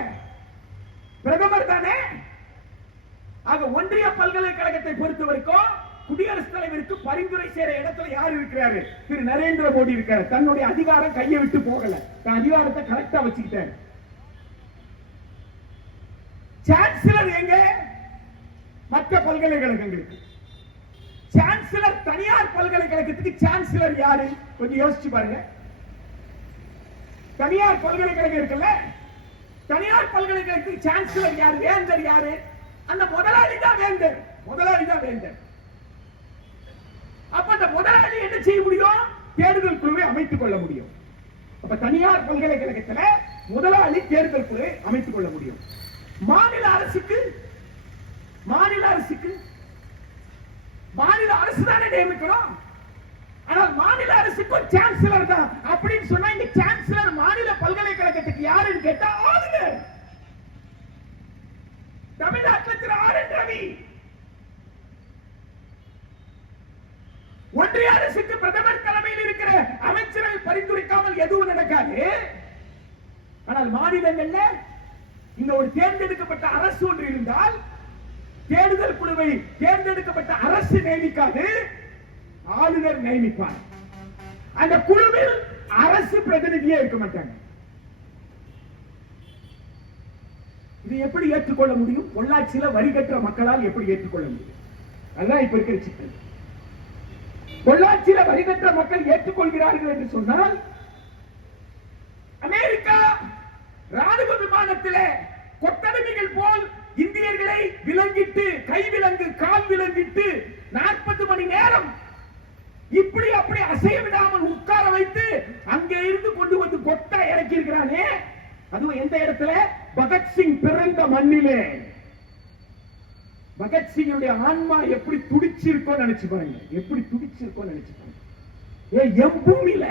பிரதமர் தானே. ஆக ஒன்றிய பல்கலைக்கழகத்தை பொறுத்த வரைக்கும் குடியரசுத் தலைவருக்கு பரிந்துரை செய்யற இடத்துல யார் இருக்கிறாரு? திரு நரேந்திர மோடி இருக்காரு. தன்னுடைய அதிகாரம் கையை விட்டு போகல, தன் அதிகாரத்தை கரெக்டா வச்சுக்கிட்டாரு. சான்சலர் எங்க? மற்ற பல்கலைக்கழகங்களுக்கு சான்சலர். தனியார் பல்கலைக்கழகத்துக்கு சான்சலர் யாரு? கொஞ்சம் யோசிச்சு பாருங்க. தனியார் பல்கலைக்கழகம் இருக்குல்ல, தனியார் பல்கலைக்கழகத்துக்கு சான்சலர் யாரு? வேந்தர் யாரு? அந்த முதலாளி தான் வேந்தர். முதலாளி தான் வேந்தர். அப்ப அந்த முதலாளி என்ன செய்ய முடியும்? தேர்தல் குழுவை அமைத்துக் கொள்ள முடியும். அப்ப தனியார் பல்கலைக்கழகத்தில் முதலாளி தேர்தல் குழுவை அமைத்துக் கொள்ள முடியும். மாநில அரசுக்கு மாநில அரசு தானே நியமிக்கணும். ஆனால் மாநில அரசுக்கு சான்சலர் தான். அப்படின்னு சொன்னா இந்த சான்சலர் மாநில பல்கலைக்கழகத்துக்கு யாருன்னு கேட்டா ஆளுநர். தமிழ்நாட்டில் திரு ஆர் என் ரவி. ஒன்றிய அரசுக்கு பிரதமர் தலைமையில் இருக்கிற அமைச்சரவை பரிந்துரைக்காமல் எதுவும் நடக்காது. ஆனால் மாநிலங்கள்ல இந்த ஒரு தேர்ந்தெடுக்கப்பட்ட அரசு ஒன்று இருந்தால் தேர்தல் குழுவை தேர்ந்தெடுக்கப்பட்ட அரசு நியமிக்காது, ஆளுநர் நியமிப்பார். அந்த குழுவில் அரசு பிரதிநிதியே இருக்க மாட்டாங்க. இது எப்படி ஏற்றுக்கொள்ள முடியும்? பொள்ளாச்சியில வரி கட்டுற மக்களால் எப்படி ஏற்றுக்கொள்ள முடியும்? அதான் இப்ப இருக்கிற சிக்கல். பொள்ளாச்சியில வரி கட்டுற மக்கள் ஏற்றுக்கொள்கிறார்கள் என்று சொன்னால், அமெரிக்கா ராணுவ விமானத்தில் கொத்தடிமைகள் போல் இந்தியர்களை விலங்கிட்டு, கை விலங்கு கால் விலங்கிட்டு 40 மணி நேரம் இப்படி அப்படி அசைய விடாமல் உட்கார வைத்து அங்கே இருந்து கொண்டு வந்து கொட்டா இறக்கி இருக்கிறானே, அதுவும் எந்த இடத்துல? பகத்சிங் பிறந்த மண்ணிலே. பகத்சிங்குடைய ஆன்மா எப்படி துடிச்சிருக்கோ நினைச்சு பாருங்க. எப்படி துடிச்சிருக்கோ நினைச்சு பாருங்க. என் பூமியில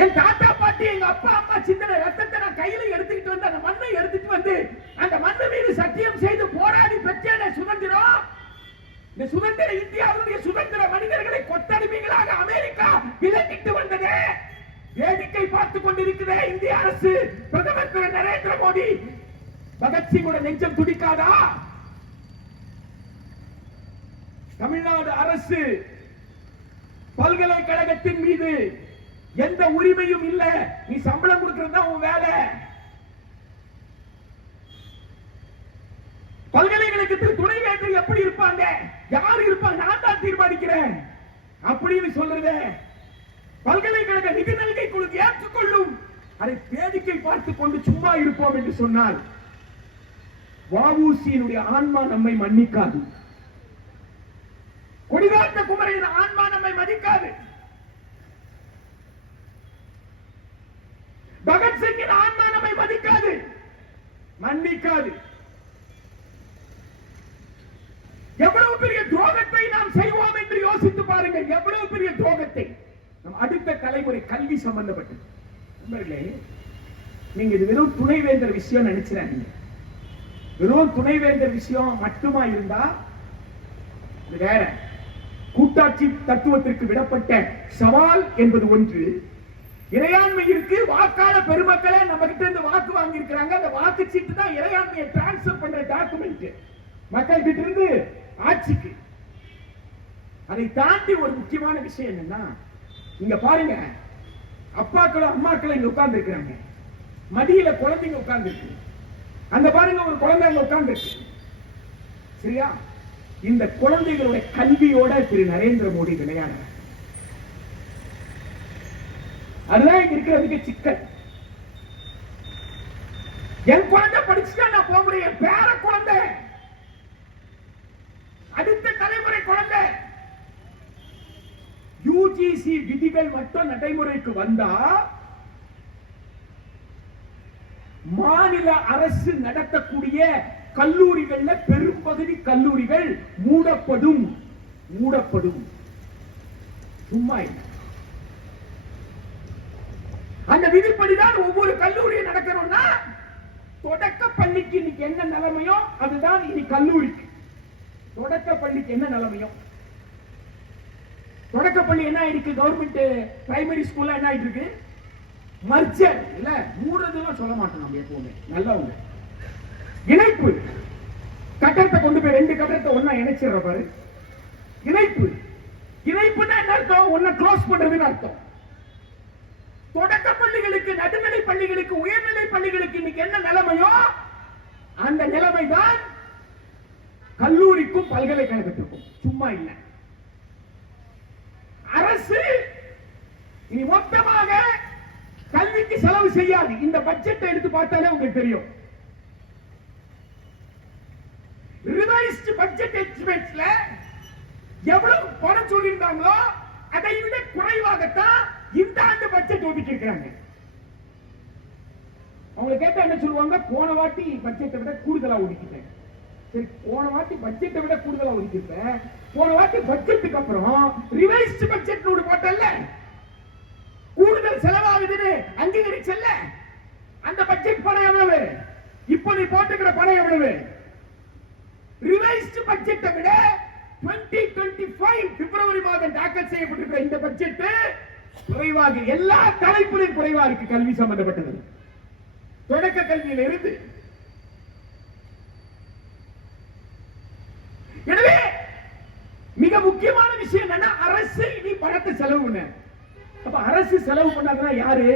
என் தாத்தா பாட்டி, எங்க அப்பா அம்மா சிந்தனை ரத்தத்தை நான் கையில எடுத்துக்கிட்டு வந்து அந்த மண்ணை எடுத்துட்டு வந்து அந்த மண்ணை மீது சத்தியம் செய்து போராடி பெற்றேனே சுதந்திரம். இந்த சுதந்திர இந்தியாவுடைய சுதந்திர மனிதர்களை கொத்தடிமைகளாக அமெரிக்கா விலக்கிட்டு வந்தது. வேடிக்கை பார்த்துக் கொண்டிருக்கிறே இந்திய அரசு, பிரதமர் திரு நரேந்திர மோடி. பகத்சிங்கோட நெஞ்சம் துடிக்காதா? தமிழ்நாடு அரசு பல்கலைக்கழகத்தின் மீது எந்த உரிமையும் இல்ல. நீ சம்பளம் கொடுக்கிறது தான் உன் வேலை. பல்கலைக்கழகத்தில் துணைவேந்தர் எப்படி இருப்பாங்க, யார் இருப்பாங்க, நான் தான் தீர்மானிக்கிறேன் அப்படின்னு சொல்றது. பல்கலைக்கழக நிதி நல்கை குழு ஏற்றுக்கொள்ளும். அதை வேடிக்கை பார்த்துக் கொண்டு சும்மா இருப்போம் என்று சொன்னால் வ.உ.சி.யினுடைய ஆன்மா நம்மை மன்னிக்காது. கொடிகாத்த குமரின் ஆன்மா நம்மை மதிக்காது. பகத்சிங்கின் ஆன்மா நம்மை மதிக்காது, மன்னிக்காது. எவ்வளவு பெரிய துரோகத்தை நாம் செய்வோம் என்று யோசித்து பாருங்கள். எவ்வளவு பெரிய துரோகத்தை நம் அடுத்த தலைமுறை கல்வி சம்பந்தப்பட்டது. நண்பர்களே, நீங்க இது வெறும் துணைவேந்தர் விஷயம் நினைச்சிடாதீங்க. வெறும் துணைவேந்தர் விஷயம் மட்டுமா இருந்தா வேற. கூட்டாட்சி தத்துவத்திற்கு விடப்பட்ட சவால் என்பது ஒன்று. இறையாண்மை இருக்கு. வாக்காளர் பெருமக்களே நம்ம கிட்ட இருந்து வாக்கு வாங்கி இருக்கிறாங்க. அந்த வாக்கு சீட்டு தான் இறையாண்மையை டிரான்ஸ்பர் பண்ற டாக்குமெண்ட் மக்கள் கிட்ட இருந்து ஆட்சிக்கு. அதை தாண்டி ஒரு முக்கியமான விஷயம் என்னன்னா, இங்க பாருங்க, அப்பாக்களும் அம்மாக்களும் இங்க உட்கார்ந்து இருக்கிறாங்க. மடியில குழந்தைங்க உட்கார்ந்து இருக்கு. அந்த பாருங்க, ஒரு குழந்தை அங்க உட்கார்ந்து இருக்கு. சரியா? இந்த குழந்தைகளுடைய கல்வியோட திரு நரேந்திர மோடி விளையாடுறார். அதுதான் இங்க இருக்கிறதுக்கு சிக்கல். என் குழந்தை படிச்சுட்டா நான் போக முடியும். என் பேர குழந்தை, அடுத்த தலைமுறை குழந்தை. யுஜிசி விதிகள் மட்டும் நடைமுறைக்கு வந்தா மாநில அரசு நடத்தக்கூடிய கல்லூரிகள்ல பெரும்பகுதி கல்லூரிகள் மூடப்படும். சும்மா இல்லை. அந்த விதிப்படிதான் ஒவ்வொரு கல்லூரியும் நடக்கணும்னா, தொடக்க பள்ளிக்கு இன்னைக்கு என்ன நிலைமையோ அதுதான் இனி கல்லூரிக்கு. தொடக்க பள்ளிக்கு என்ன நிலைமையோ, தொடக்க பள்ளி என்ன ஆயிருக்கு, கவர்மெண்ட் பிரைமரி ஸ்கூல்ல என்ன ஆயிட்டு இருக்கு, மர்ஜர் இல்ல, மூடுறதுலாம் சொல்ல மாட்டோம் நம்ம எப்பவுமே. நல்லவங்க இணைப்பு. கட்டடத்தை கொண்டு போய் 2 கட்டடத்தை ஒண்ணா இணைச்சிடுற பாரு. இணைப்பு. இணைப்புன்னா என்ன அர்த்தம்? ஒண்ண க்ளோஸ் பண்றதுன்னு அர்த்தம். தொடக்க பள்ளிகளுக்கு, நடுநிலை பள்ளிகளுக்கு, உயர்நிலை பள்ளிகளுக்கு இன்னைக்கு என்ன நிலைமையோ அந்த நிலைமைதான் கல்லூரிக்கும் பல்கலைக்கழகத்திற்கும். சும்மா இல்லை. அரசு இனி மொத்தமாக கல்விக்கு செலவு செய்யாது. இந்த பட்ஜெட்டை எடுத்து பார்த்தாலே உங்களுக்கு தெரியும். ரிவைஸ்ட் பட்ஜெட் எஸ்டிமேட்ஸ்ல எவ்வளவு பணம் சொல்லியிருந்தாங்களோ அதை விட குறைவாகத்தான் இந்த ஆண்டு பட்ஜெட் ஒதுக்கி இருக்காங்க. அவங்க கேட்டா என்ன சொல்லுவாங்க? போன வாட்டி பட்ஜெட்டை விட கூடுதலா ஒதுக்கிட்டேன். சரி, போன வாட்டி பட்ஜெட்டை விட கூடுதலா ஒதுக்கிட்டேன். போன வாட்டி பட்ஜெட்டுக்கு அப்புறம் ரிவைஸ்ட் பட்ஜெட் போட்டல்ல, கூடுதல் செலவாகுதுன்னு அங்கீகரிச்சல்ல, அந்த பட்ஜெட் பணம் எவ்வளவு? இப்போ நீ போட்டுக்கிற பணம் எவ்வளவு? ரிவைஸ்ட் பட்ஜெட்டை விட 2025 பிப்ரவரி மாதம் தாக்கல் செய்யப்பட்டிருக்கிற இந்த பட்ஜெட் குறைவாக, எல்லா தலைப்பிலும் குறைவா இருக்கு. கல்வி சம்பந்தப்பட்டது, தொடக்க கல்வியில இருந்து. எனவே மிக முக்கியமான விஷயம் என்னன்னா, அரசு இனி பணத்தை செலவு பண்ண. அப்ப அரசு செலவு பண்ணாங்கன்னா யாரு?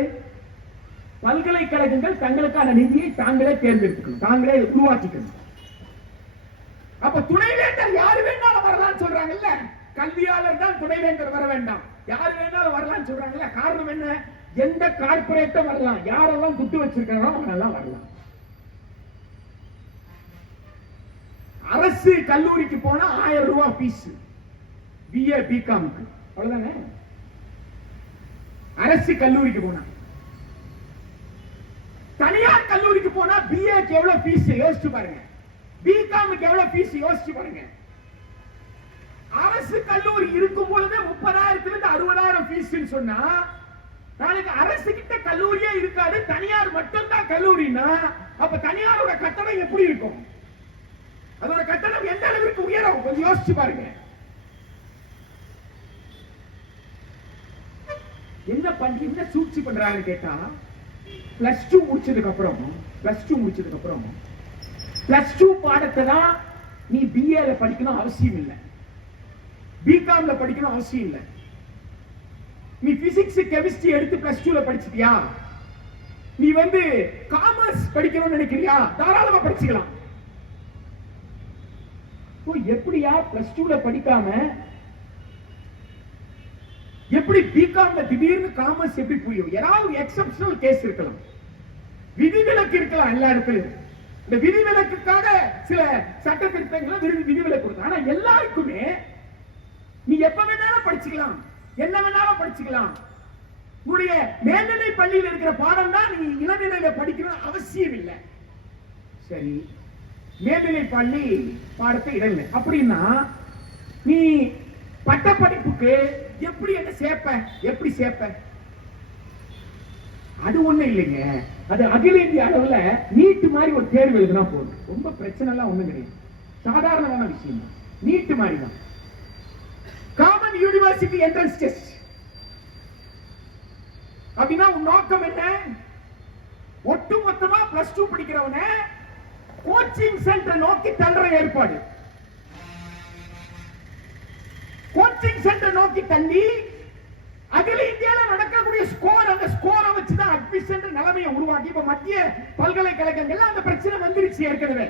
பல்கலைக்கழகங்கள் தங்களுக்கான நிதியை தாங்களே தேர்ந்தெடுக்கணும், தாங்களே உருவாக்கிக்கணும். அப்ப துணைவேந்தர் யாரு வேணாலும் வரலாம்னு சொல்றாங்கல்ல, கல்வியாளர் தான் துணைவேந்தர் வர வேண்டாம், யாரு வேணாலும் வரலாம்னு சொல்றாங்கல்ல. காரணம் என்ன? எந்த கார்பரேட்டும் வரலாம், யாரெல்லாம் துட்டு வச்சிருக்காங்களோ அவனெல்லாம் வரலாம். அரசு கல்லூரிக்கு போனா 1000 ரூபாய் ஃபீஸ், பிஏ பிகாம்க்கு, அவ்வளவுதானே. அரசு கல்லூரிக்கு போனா. தனியார் கல்லூரிக்கு போனா பிஏக்கு எவ்வளவு ஃபீஸ் யோசிச்சு பாருங்க, பிகாமுக்கு எவ்வளவு ஃபீஸ் யோசிச்சு பாருங்க. அரசு கல்லூரி இருக்கும் பொழுது 30,000 இருந்து 60,000 ஃபீஸ் சொன்னா, நாளைக்கு அரசு கிட்ட கல்லூரியே இருக்காது, தனியார் மட்டும் தான் கல்லூரினா, அப்ப தனியாரோட கட்டணம் எப்படி இருக்கும்? அதோட கட்டணம் எந்த அளவிற்கு உயரும்? கொஞ்சம் யோசிச்சு பாருங்க. என்ன பண்ணி என்ன சூழ்ச்சி பண்றாங்கன்னு கேட்டா, +2 முடிச்சதுக்கு அப்புறம் +2 பாடத்தை தான் நீ பிஏல படிக்கணும் அவசியம் இல்லை, பிகாம்ல படிக்கணும் அவசியம் இல்லை. நீ பிசிக்ஸ் கெமிஸ்ட்ரி எடுத்து +2ல படிச்சிட்டியா, நீ காமர்ஸ் படிக்கணும்னு நினைக்கிறியா, தாராளமா படிச்சுக்கலாம். எப்படியா +2ல படிக்காம எப்படி பிகாம்ல திடீர்னு காமர்ஸ் எப்படி புரியும்? ஏதாவது எக்ஸெப்ஷனல் கேஸ் இருக்கலாம், விதிவிலக்கு இருக்கலாம் எல்லா இடத்துலயும். இந்த விதிவிலக்குக்காக சில சட்ட திருத்தங்களை விதிவிலக்கு கொடுக்கும். ஆனா எல்லாருக்குமே நீ எப்ப வேணாலும் படிச்சுக்கலாம், என்ன வேணாலும் படிச்சுக்கலாம். உன்னுடைய மேல்நிலை பள்ளியில் இருக்கிற பாடம் தான் நீ இளநிலையில படிக்கணும் அவசியம் இல்லை. சரி, மேல்நிலை பள்ளி பாடத்தை இடல அப்படின்னா நீ பட்டப்படிப்புக்கு எப்படி என்ன சேர்ப்ப? எப்படி சேர்ப்ப? அது ஒண்ணு இல்லைங்க. அது அகில இந்திய அளவுல நீட் மாதிரி ஒரு தேர்வு எழுதுனா போதும். ரொம்ப பிரச்சனை எல்லாம் ஒண்ணும் கிடையாது, சாதாரணமான விஷயம். நீட் மாதிரி தான், காமன் யூனிவர்சிட்டி என்ட்ரன்ஸ் டெஸ்ட். அப்படின்னா உன் நோக்கம் என்ன? ஒட்டுமொத்தமா +2 படிக்கிறவன கோச்சிங் சென்டர் நோக்கி தள்ளுற ஏற்பாடு. கோச்சிங் சென்டர் நோக்கி தள்ளி அகில இந்தியாவில் நடக்கக்கூடிய ஸ்கோர், அந்த ஸ்கோரை வச்சுதான் அட்மிஷன் நிலைமையை உருவாக்கி இப்ப மத்திய பல்கலைக்கழகங்கள் அந்த பிரச்சனை வந்துருச்சு. ஏற்கனவே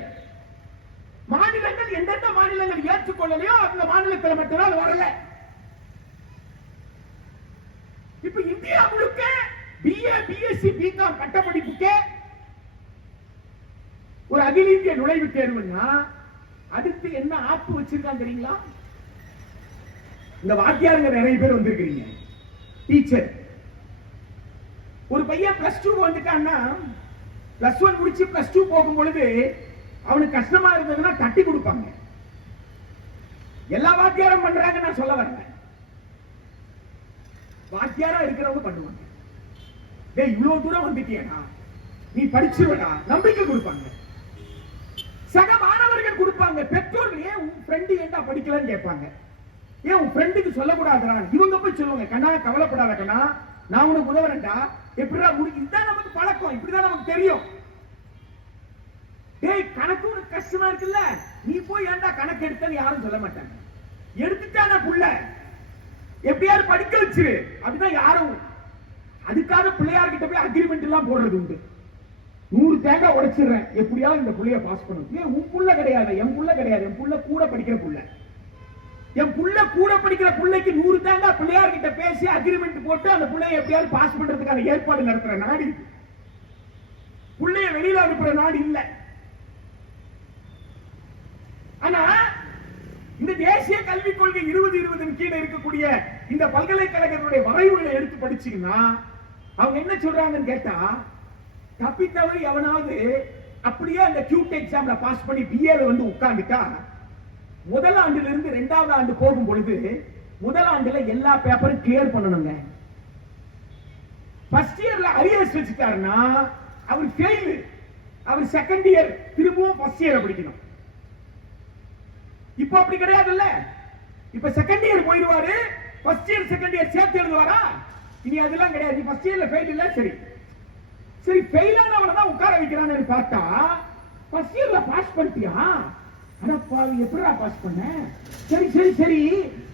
மாநிலங்கள் எந்தெந்த மாநிலங்கள் ஏற்றுக்கொள்ளலையோ அந்த மாநிலத்தில் மட்டும்தான் அது வரல. இப்ப இந்தியா முழுக்க பிஏ பிஎஸ்சி பிகாம் பட்டப்படிப்புக்கு ஒரு அகில இந்திய நுழைவுத் தேர்வுன்னா அடுத்து என்ன ஆப்பு வச்சிருக்காங்க தெரியுங்களா? இந்த வாத்தியாருங்க நிறைய பேர் வந்திருக்கிறீங்க, டீச்சர். ஒரு பையன் +2 வந்துட்டான்னா, +1 முடிச்சு +2 போகும் பொழுது அவனுக்கு கஷ்டமா இருந்ததுன்னா தட்டி கொடுப்பாங்க. எல்லா வாத்தியாரும் பண்றாங்க நான் சொல்ல வரேன், வாத்தியாரா இருக்கிறவங்க பண்ணுவாங்க. டேய் இவ்வளவு தூரம் வந்துட்டியடா, நீ படிச்சுடா, நம்பிக்கை கொடுப்பாங்க. சக மாணவர்கள் கொடுப்பாங்க. பெற்றோர்கள் ஏன் உன் ஃப்ரெண்ட் ஏன்டா படிக்கலன்னு கேட்பாங்க. ஏன் உன் ஃப்ரெண்டுக்கு சொல்லக்கூடாதுடா? இவங்க போய் சொல்லுவாங்க, கண்ணா கவலைப்படாத கண்ணா, நான் உனக்கு உதவுறேன்டா. எப்படிடா இதுதான் நமக்கு பழக்கம், இப்படிதான் நமக்கு தெரியும். டேய் கணக்கு உனக்கு கஷ்டமா இருக்குல்ல, நீ போய் ஏன்டா கணக்கு எடுத்தன்னு யாரும் சொல்ல மாட்டாங்க. எடுத்துட்டான புள்ள எப்படியாவது படிக்க வச்சிரு அப்படிதான் யாரும். அதுக்காக பிள்ளையார்கிட்ட போய் அக்ரிமெண்ட் எல்லாம் போடுறது உண்டு. 100 தேங்காய் உடைச்சிடுறேன், எப்படியாவது இந்த புள்ளைய பாஸ் பண்ணும். ஏன் உன் புள்ள கிடையாது, என் புள்ள கிடையாது, என் புள்ள கூட படிக்கிற புள்ள. என் புள்ள கூட படிக்கிற புள்ளைக்கு 100 தேங்காய் பிள்ளையார்கிட்ட பேசி அக்ரிமெண்ட் போட்டு அந்த புள்ளைய எப்படியாவது பாஸ் பண்றதுக்கான ஏற்பாடு நடத்துற நாடு. புள்ளைய வெளியில அனுப்புற நாடு இல்ல. ஆனா இந்த தேசிய கல்விக் கொள்கை 2020 கீழே இருக்கக்கூடிய இந்த பல்கலைக்கழகத்துடைய வரைவுகளை எடுத்து படிச்சீங்கன்னா அவங்க என்ன சொல்றாங்கன்னு கேட்டா, தப்பித்தவரை எவனாவது அப்படியே அந்த கியூட் எக்ஸாம்ல பாஸ் பண்ணி பிஏல வந்து உட்கார்ந்துட்டா முதல் ஆண்டுல இருந்து 2வது ஆண்டு போகும் பொழுது முதல் ஆண்டுல எல்லா பேப்பரும் கிளியர் பண்ணணுங்க. ஃபர்ஸ்ட் இயர்ல அரியர்ஸ் வச்சுட்டாருன்னா அவர் ஃபெயில். அவர் செகண்ட் இயர் திரும்பவும் ஃபர்ஸ்ட் இயர் படிக்கணும். இப்போ அப்படி கிடையாதுல்ல. இப்ப செகண்ட் இயர் போயிடுவாரு, ஃபர்ஸ்ட் இயர் செகண்ட் இயர் சேர்த்து எழுதுவாரா? இனி அதெல்லாம் கிடையாது. ஃபர்ஸ்ட் இயர்ல ஃபெயில் இல்ல, சரி சரி ஃபெயில் ஆனவன தான் உட்கார வைக்கிறான்னு பார்த்தா ஃபர்ஸ்ட் இயர்ல பாஸ் பண்ணிட்டியா? அடப்பா எப்படிடா பாஸ் பண்ண? சரி சரி சரி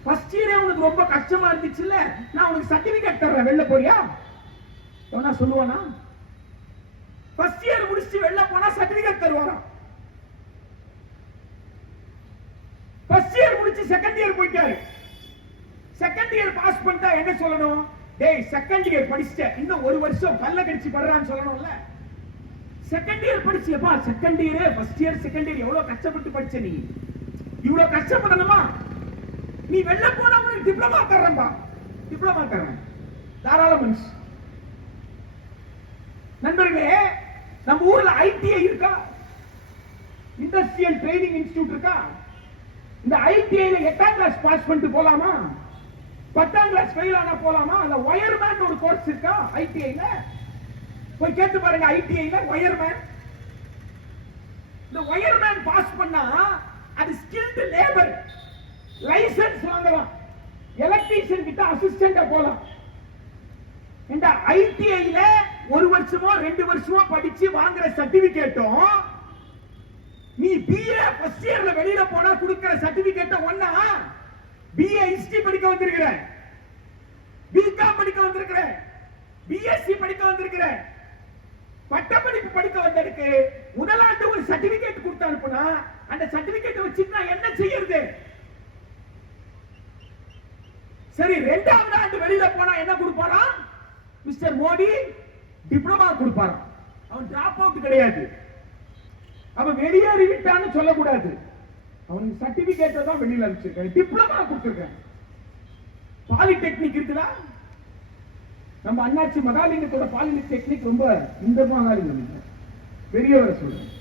ஃபர்ஸ்ட் இயரே உனக்கு ரொம்ப கஷ்டமா இருந்துச்சுல்ல, நான் உனக்கு சர்டிபிகேட் தர்றேன், வெளில போறியா? எவனா சொல்லுவானா? ஃபர்ஸ்ட் இயர் முடிச்சு வெளில போனா சர்டிபிகேட் தருவாராம். ஃபர்ஸ்ட் இயர் முடிச்சு செகண்ட் இயர் போயிட்டாரு. செகண்ட் இயர் பாஸ் பண்ணிட்டா என்ன சொல்லணும்? டேய் செகண்ட் இயர் படிச்ச இன்னும் 1 வருஷம் பல்ல கடிச்சு படுறான்னு சொல்லணும்ல. செகண்ட் இயர் படிச்சியப்பா, second year first year second year எவ்வளவு கஷ்டப்பட்டு படிச்ச, நீ இவ்வளவு கஷ்டப்படணுமா? நீ வெளில போனா உனக்கு டிப்ளமா தர்றேன்பா, டிப்ளமா தர்றேன், தாராள மனுஷ். நண்பர்களே, நம்ம ஊர்ல ஐடிஐ இருக்கா? இண்டஸ்ட்ரியல் ட்ரைனிங் இன்ஸ்டிடியூட் இருக்கா? இந்த ஐடிஐல 8ஆம் கிளாஸ் பாஸ் பண்ணிட்டு போலாமா? 10ஆம் கிளாஸ் ஃபெயில் ஆனா போலாமா? அந்த வயர்மேன் ஒரு கோர்ஸ் இருக்கா ஐடிஐல? போய் கேட்டு பாருங்க. ஐடிஐல வயர்மேன், இந்த வயர்மேன் பாஸ் பண்ணா அது ஸ்கில்டு லேபர், லைசென்ஸ் வாங்கலாம், எலக்ட்ரீஷியன் கிட்ட அசிஸ்டண்டா போலாம். இந்த ஐடிஐல 1 வருஷமோ 2 வருஷமோ படிச்சு வாங்குற சர்டிபிகேட்டும் நீ பிஏ ஃபர்ஸ்ட் இயர்ல வெளியில போனா கொடுக்கிற சர்டிபிகேட் ஒண்ணா? பிஏ ஹிஸ்டரி படிக்க வந்திருக்கிற, பிகாம் படிக்க வந்திருக்கிற, பிஎஸ்சி படிக்க வந்திருக்கிற, பட்டப்படிப்பு படிக்க வந்திருக்கு. முதலாண்டு ஒரு சர்டிபிகேட் கொடுத்து அனுப்புனா அந்த சர்டிபிகேட் வச்சு நான் என்ன செய்யறது? சரி 2வது ஆண்டு வெளியில போனா என்ன கொடுப்பாரா? மிஸ்டர் மோடி டிப்ளமா கொடுப்பாரா? அவன் டிராப் அவுட் கிடையாது, அவன் வெளியேறி விட்டான்னு சொல்லக்கூடாது. அவனுக்கு சர்டிபிகேட் தான் வெளியில அனுப்பிச்சிருக்காங்க, டிப்ளமா கொடுத்திருக்காங்க. பாலிடெக்னிக் இருக்குதா? நம்ம அண்ணாச்சி மகாலிங்கத்தோட பாலிடெக்னிக் ரொம்ப இந்த மகாலிங்கம் பெரியவரை சொல்றேன்.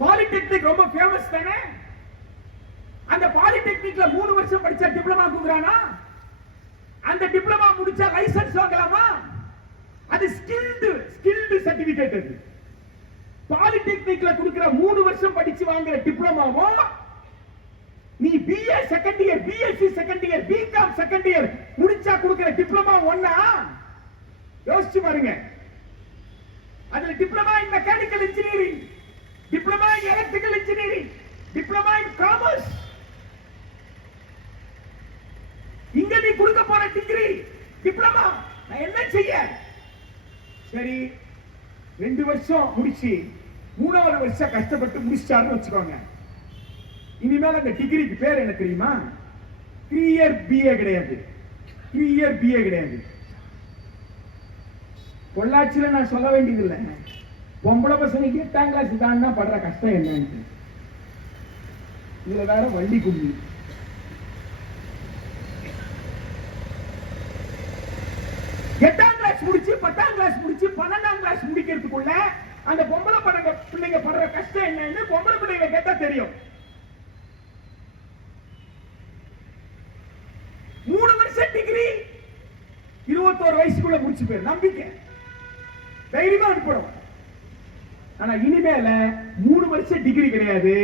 பாலிடெக்னிக் ரொம்ப ஃபேமஸ் தானே. அந்த பாலிடெக்னிக்ல 3 வருஷம் படிச்சா டிப்ளமா கொடுக்குறானா? அந்த டிப்ளமா முடிச்சா லைசென்ஸ் வாங்கலாமா? அது ஸ்கில்டு சர்டிபிகேட். அது பாலிடெக்னிக்ல கொடுக்கிற 3 வருஷம் படிச்சு வாங்குற டிப்ளமாவோ நீ BA second year, BSc second year, BCom second year முடிச்சா கொடுக்கிற டிப்ளமா ஒண்ணா? யோசிச்சு பாருங்க. அதுல diploma in mechanical engineering, diploma in electrical engineering, diploma in commerce. இங்க நீ கொடுக்க போற டிகிரி டிப்ளமா, நான் என்ன செய்ய? சரி 2 வருஷம் முடிச்சு 3வது வருஷம் கஷ்டப்பட்டு முடிச்சாருன்னு வச்சுக்கோங்க. இனிமேல் அந்த டிகிரிக்கு பேர் என்ன தெரியுமா? 3 இயர் பிஏ கிடையாது, 3 இயர் பிஏ கிடையாது. பொள்ளாச்சியில நான் சொல்ல வேண்டியதில்லை, பொம்பளை பசங்க 8ஆம் கிளாஸ் தான்னா படுற கஷ்டம் என்னன்னு. இதுல வேற வள்ளி கும்மி. முடிச்சு 10ஆம் கிளாஸ் முடிச்சு 12ஆம் கிளாஸ் முடிக்கிறதுக்குள்ள அந்த பொம்பளை பிள்ளைங்க படுற கஷ்டம் என்னன்னு பொம்பளை பிள்ளைங்க கேட்டா தெரியும். 3 வருஷம் டிகிரி 21 வயசுக்குள்ள முடிச்சு போயிரு, நம்பிக்கை தைரியமா அனுப்பணும். ஆனா இனிமேல 3 வருஷம் டிகிரி கிடையாது,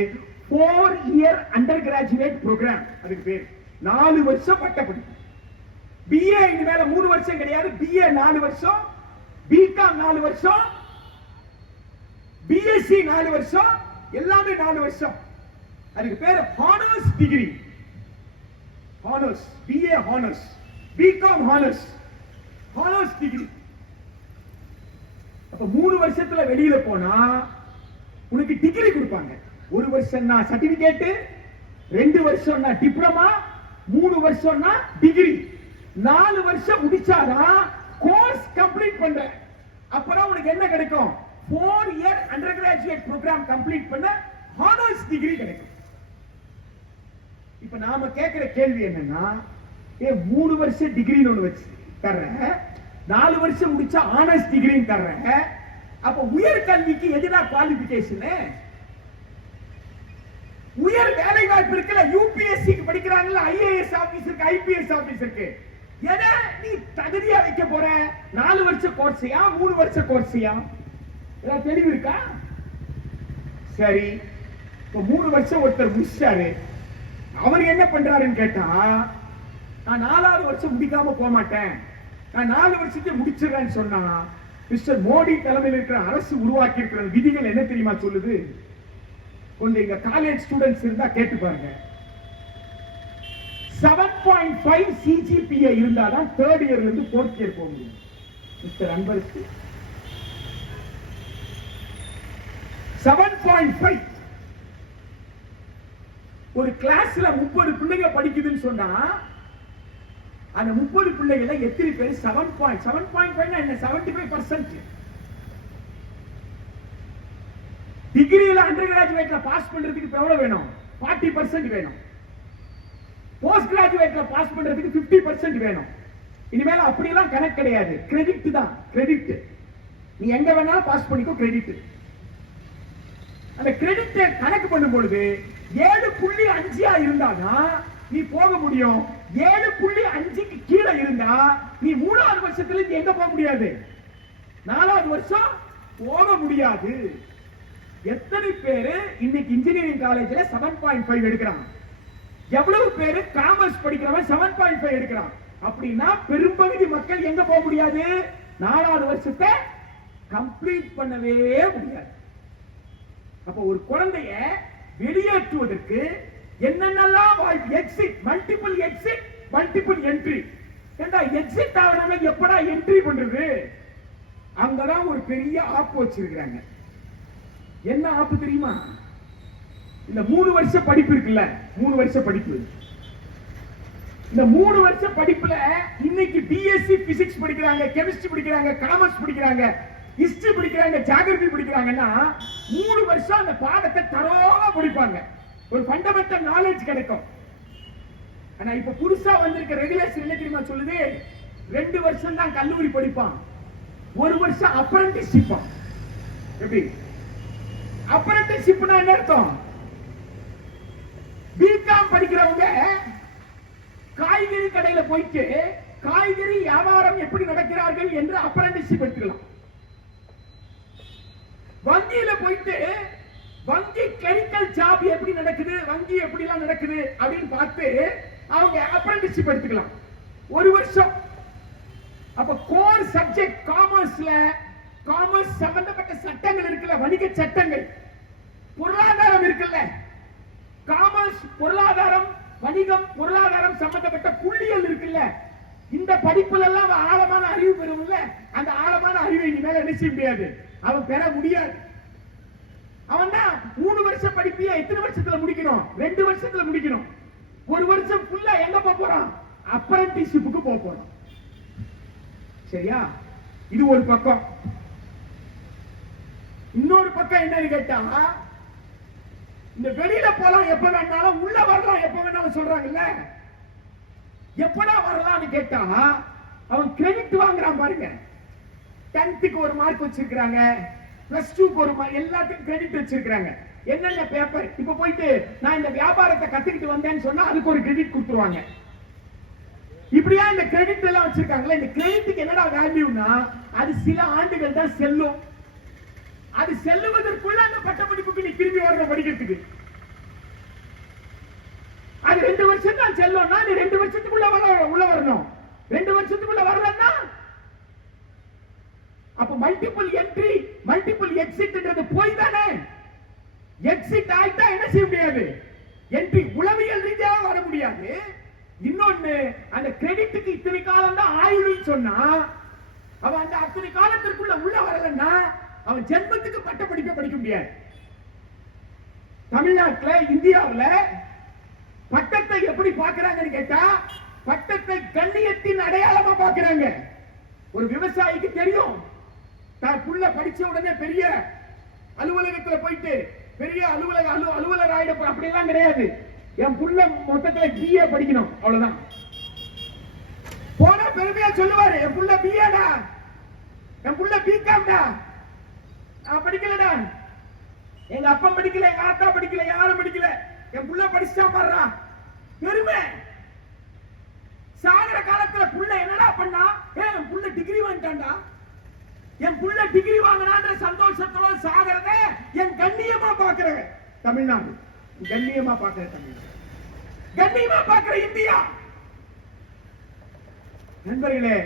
4 இயர் அண்டர் கிராஜுவேட் ப்ரோக்ராம். அதுக்கு பேர் 4 வருஷம் பட்டப்படிப்பு. பிஏ இனிமேல 3 வருஷம் கிடையாது, பிஏ 4 வருஷம், பிகாம் 4 வருஷம், பிஎஸ்சி 4 வருஷம், எல்லாமே 4 வருஷம். அதுக்கு பேரு honours degree. Honours, BA honours, BCom honours, honours degree. அப்ப 3 வருஷத்துல வெளியில போனா உனக்கு டிகிரி கொடுப்பாங்க. 1 வருஷம்னா சர்டிபிகேட், 2 வருஷம்னா டிப்ளமா, 3 வருஷம்னா டிகிரி. 4 வருஷம் முடிச்சாதான் கோர்ஸ் கம்ப்ளீட் பண்ற. அப்புறம் உனக்கு என்ன கிடைக்கும்? 4 year undergraduate programme complete பண்ண ஹானர்ஸ் டிகிரி கிடைக்கும். இப்ப நாம கேட்கிற கேள்வி என்னன்னா, 3 வருஷம் டிகிரின்னு ஒண்ணு வச்சு தர்ற, 4 வருஷம் முடிச்சா ஆனர்ஸ் டிகிரின்னு தர்ற, அப்ப உயர் கல்விக்கு எதுனா குவாலிபிகேஷன்? உயர் வேலை வாய்ப்பு இருக்குல்ல, யூபிஎஸ்சிக்கு படிக்கிறாங்கல்ல, ஐஏஎஸ் ஆபீசருக்கு, ஐபிஎஸ் ஆபீசருக்கு, எதை நீ தகுதியா வைக்க போற? 4 வருஷ கோர்ஸையா, 3 வருஷ கோர்ஸையா? ஏதாவது தெளிவு இருக்கா? சரி, இப்ப 3 வருஷம் ஒருத்தர் முடிச்சாரு, அவர் என்ன பண்றாருன்னு கேட்டா, நான் 4வது வருஷம் முடிக்காம போக மாட்டேன், நான் 4 வருஷத்தை முடிச்சிடறேன்னு சொன்னா, மிஸ்டர் மோடி தலைமையில் இருக்கிற அரசு உருவாக்கி இருக்கிற விதிகள் என்ன தெரியுமா சொல்லுது? கொஞ்சம் இங்க காலேஜ் ஸ்டூடெண்ட்ஸ் இருந்தா கேட்டு பாருங்க. 7.5 சிஜிபிஏ இருந்தாதான் 3rd இயர்ல இருந்து 4th இயர் போக முடியும். மிஸ்டர் அன்பரசு 7.5. ஒரு கிளாஸ்ல 30 பிள்ளைங்க படிக்குதுன்னு சொன்னா, அந்த 30 பிள்ளைகளை எத்தனை பேர் 7.5 என்ன? 75%. டிகிரியில அண்டர் கிராஜுவேட்ல பாஸ் பண்றதுக்கு எவ்வளவு வேணும்? 40% வேணும். போஸ்ட் கிராஜுவேட்ல பாஸ் பண்றதுக்கு 50% வேணும். இனிமேல் அப்படியெல்லாம் கணக்கு கிடையாது, கிரெடிட் தான். கிரெடிட் நீ எங்க வேணாலும் பாஸ் பண்ணிக்கோ, கிரெடிட். அந்த கிரெடிட் கணக்கு பண்ணும் பொழுது 7.5 இருந்தாதான் நீ போக முடியும். 7.5க்கு கீழே இருந்தா நீ 3வது வருஷத்துல எங்க போக முடியாது, 4வது வருஷம் போக முடியாது. எத்தனை பேரு இன்னைக்கு இன்ஜினியரிங் காலேஜ்ல 7.5 எடுக்கிறாங்க? எவ்வளவு பேரு காமர்ஸ் படிக்கிறவன் 7.5 எடுக்கிறான்? அப்படின்னா பெரும்பகுதி மக்கள் எங்க போக முடியாது, 4வது வருஷத்தை கம்ப்ளீட் பண்ணவே முடியாது. அப்ப ஒரு குழந்தைய வெளியேற்றுவதற்கு என்னென்னலாம் வாய்ப்பு? Exit, multiple exit, multiple entry. ஏண்டா எக்ஸிட் ஆகணும்னா எப்படா என்ட்ரி பண்றது? அங்கதான் ஒரு பெரிய ஆப் வச்சிருக்காங்க. என்ன ஆப் தெரியுமா? இந்த 3 வருஷ படிப்பு இருக்குல்ல, 3 வருஷ படிப்பு. இந்த 3 வருஷ படிப்புல இன்னைக்கு பிஎஸ்சி பிசிக்ஸ் படிக்கிறாங்க, கெமிஸ்ட்ரி படிக்கிறாங்க, காமர்ஸ் படிக்கிறாங்க, ஹிஸ்டரி படிக்கிறாங்க, ஜியோகிராஃபி படிக்கிறாங்கன்னா 3 வருஷம் அந்த பாடத்தை தரோவா படிப்பாங்க. ஒரு ஃபண்டமெண்டல் நாலேஜ் கிடைக்கும். ஆனா இப்ப புதுசா வந்திருக்க ரெகுலேஷன் என்ன தெரியுமா சொல்லுது? 2 வருஷம் தான் கல்லூரி படிப்பான், 1 வருஷம் அப்ரண்டிஸ்ஷிப். எப்படி அப்ரண்டிஸ்ஷிப்னா என்ன அர்த்தம்? பிகாம் படிக்கிறவங்க காய்கறி கடையில போயிட்டு காய்கறி வியாபாரம் எப்படி நடக்கிறார்கள் என்று அப்ரண்டிஸ்ஷிப் எடுத்துக்கலாம். வங்கியில போயிட்டு வங்கி கிளரிக்கல் ஜாப் எப்படி நடக்குது, வங்கி எப்படி எல்லாம் நடக்குது அப்படின்னு பார்த்து அவங்க அப்ரண்டிஸ்ஷிப் எடுத்துக்கலாம் 1 வருஷம். அப்ப கோர் சப்ஜெக்ட் காமர்ஸ்ல, காமர்ஸ் சம்பந்தப்பட்ட சட்டங்கள் இருக்குல்ல, வணிக சட்டங்கள், பொருளாதாரம் இருக்குல்ல, காமர்ஸ் பொருளாதாரம், வணிகம், பொருளாதாரம் சம்பந்தப்பட்ட புள்ளியல் இருக்குல்ல, இந்த படிப்புல எல்லாம் ஆழமான அறிவு பெறும்ல, அந்த ஆழமான அறிவை இனிமேல் என்ன செய்ய முடியாது, அவன் பெற முடியாது. அவன் தான் 3 வருஷம் படிப்பியா எத்தனை வருஷத்துல முடிக்கணும்? 2 வருஷத்துல முடிக்கணும். 1 வருஷம் ஃபுல்லா எங்க போக போறான்? அப்ரண்டிஸ்ஷிப்புக்கு போக போறான். சரியா? இது ஒரு பக்கம். இன்னொரு பக்கம் என்னன்னு கேட்டா, இந்த வெளியில போலாம் எப்ப வேணாலும், உள்ள வரலாம் எப்ப வேணாலும் சொல்றாங்கல்ல, எப்படா வரலாம்னு கேட்டா அவன் கிரெடிட் வாங்குறான் பாருங்க. 10th ஒரு மார்க் வச்சிருக்காங்க, +2 ஒரு எல்லாத்துக்கும் கிரெடிட் வச்சிருக்காங்க. என்னென்ன பேப்பர், இப்ப போயிட்டு நான் இந்த வியாபாரத்தை கத்துக்கிட்டு வந்தேன்னு சொன்னா அதுக்கு ஒரு கிரெடிட் கொடுத்துருவாங்க. இப்படியா இந்த கிரெடிட் எல்லாம் வச்சிருக்காங்களா? இந்த கிரெடிட்டுக்கு என்னடா வேல்யூனா, அது சில ஆண்டுகள் தான் செல்லும். அது செல்லுவதற்குள்ள அந்த பட்டப்படிப்புக்கு நீ திரும்பி வரணும் படிக்கிறதுக்கு. அது 2 வருஷம் தான் செல்லும்னா நீ 2 வருஷத்துக்குள்ள உள்ள வரணும். 2 வருஷத்துக்குள்ள வரலன்னா அப்ப மல்டிபிள் என்ட்ரி, மல்டிபிள் எக்ஸிட்ன்றது போய் தான் எக்ஸிட் ஆயிட்டா என்ன செய்ய முடியாது, என்ட்ரி உளவியல் ரீதியாக வர முடியாது. இன்னொன்னு, அந்த கிரெடிட்டுக்கு இத்தனை காலம் தான் ஆயுள்னு சொன்னா அவன் அந்த அத்தனை காலத்திற்குள்ள உள்ள வரலன்னா அவன் ஜென்மத்துக்கு பட்ட படிப்பை படிக்க முடியாது. தமிழ்நாட்டில் இந்தியாவில் பட்டத்தை எப்படி பார்க்கிறாங்கன்னு கேட்டா, பட்டத்தை கண்ணியத்தின் அடையாளமா பார்க்கிறாங்க. ஒரு விவசாயிக்கு தெரியும், தான் புள்ள படிச்ச உடனே பெரிய அலுவலகத்துல போயிட்டு பெரிய அலுவலர் ஆயிட அப்படிலாம் கிடையாது. என் புள்ள மொத்தத்துல பிஏ படிக்கணும் அவ்வளவுதான். போனா பெருமையா சொல்லுவாரு, என் புள்ள பிஏடா, என் புள்ள பிகாம்டா, நான் படிக்கலடா, எங்க அப்பா படிக்கல, எங்க ஆத்தா படிக்கல, யாரும் படிக்கல, என் புள்ள படிச்சா பாடுறா, பெருமை. சாகர காலத்துல புள்ள என்னடா பண்ணா, என் புள்ள டிகிரி வாங்கிட்டான்டா, என் புள்ள டிகிரி வாங்கினான்ற சந்தோஷத்தோட சாகிறத என் கண்ணியமா பாக்குற தமிழ்நாடு, கண்ணியமா பாக்குற தமிழ்நாடு, கண்ணியமா பாக்குற இந்தியா. நண்பர்களே,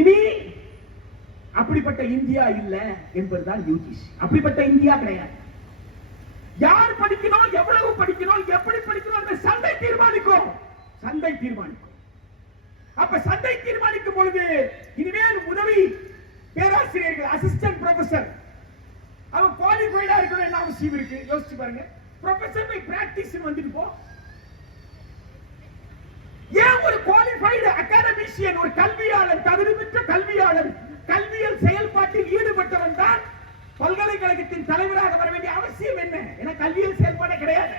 இனி அப்படிப்பட்ட இந்தியா இல்ல என்பதுதான் யூஜிசி. அப்படிப்பட்ட இந்தியா கிடையாது. யார் படிக்கணும், எவ்வளவு படிக்கணும், எப்படி படிக்கணும் என்ற சந்தை தீர்மானிக்கும், சந்தை தீர்மானிக்கும். அப்ப சந்தை தீர்மானிக்கும் பொழுது இனிமேல் உதவி பேராசிரியர்கள், அசிஸ்டன்ட் ப்ரொஃபசர், அவன் குவாலிஃபைடா இருக்கணும் என்ன அவசியம் இருக்கு? யோசிச்சு பாருங்க. ப்ரொஃபசர் பை பிராக்டிஸ் வந்துட்டு போ. ஏன் ஒரு குவாலிஃபைடு அகாடமிஷியன், ஒரு கல்வியாளர், தகுதி பெற்ற கல்வியாளர், கல்வியல் செயல்பாட்டில் ஈடுபட்டவன் தான் பல்கலைக்கழகத்தின் தலைவராக வர வேண்டிய அவசியம் என்ன? என கல்வியல் செயல்பாடு கிடையாது.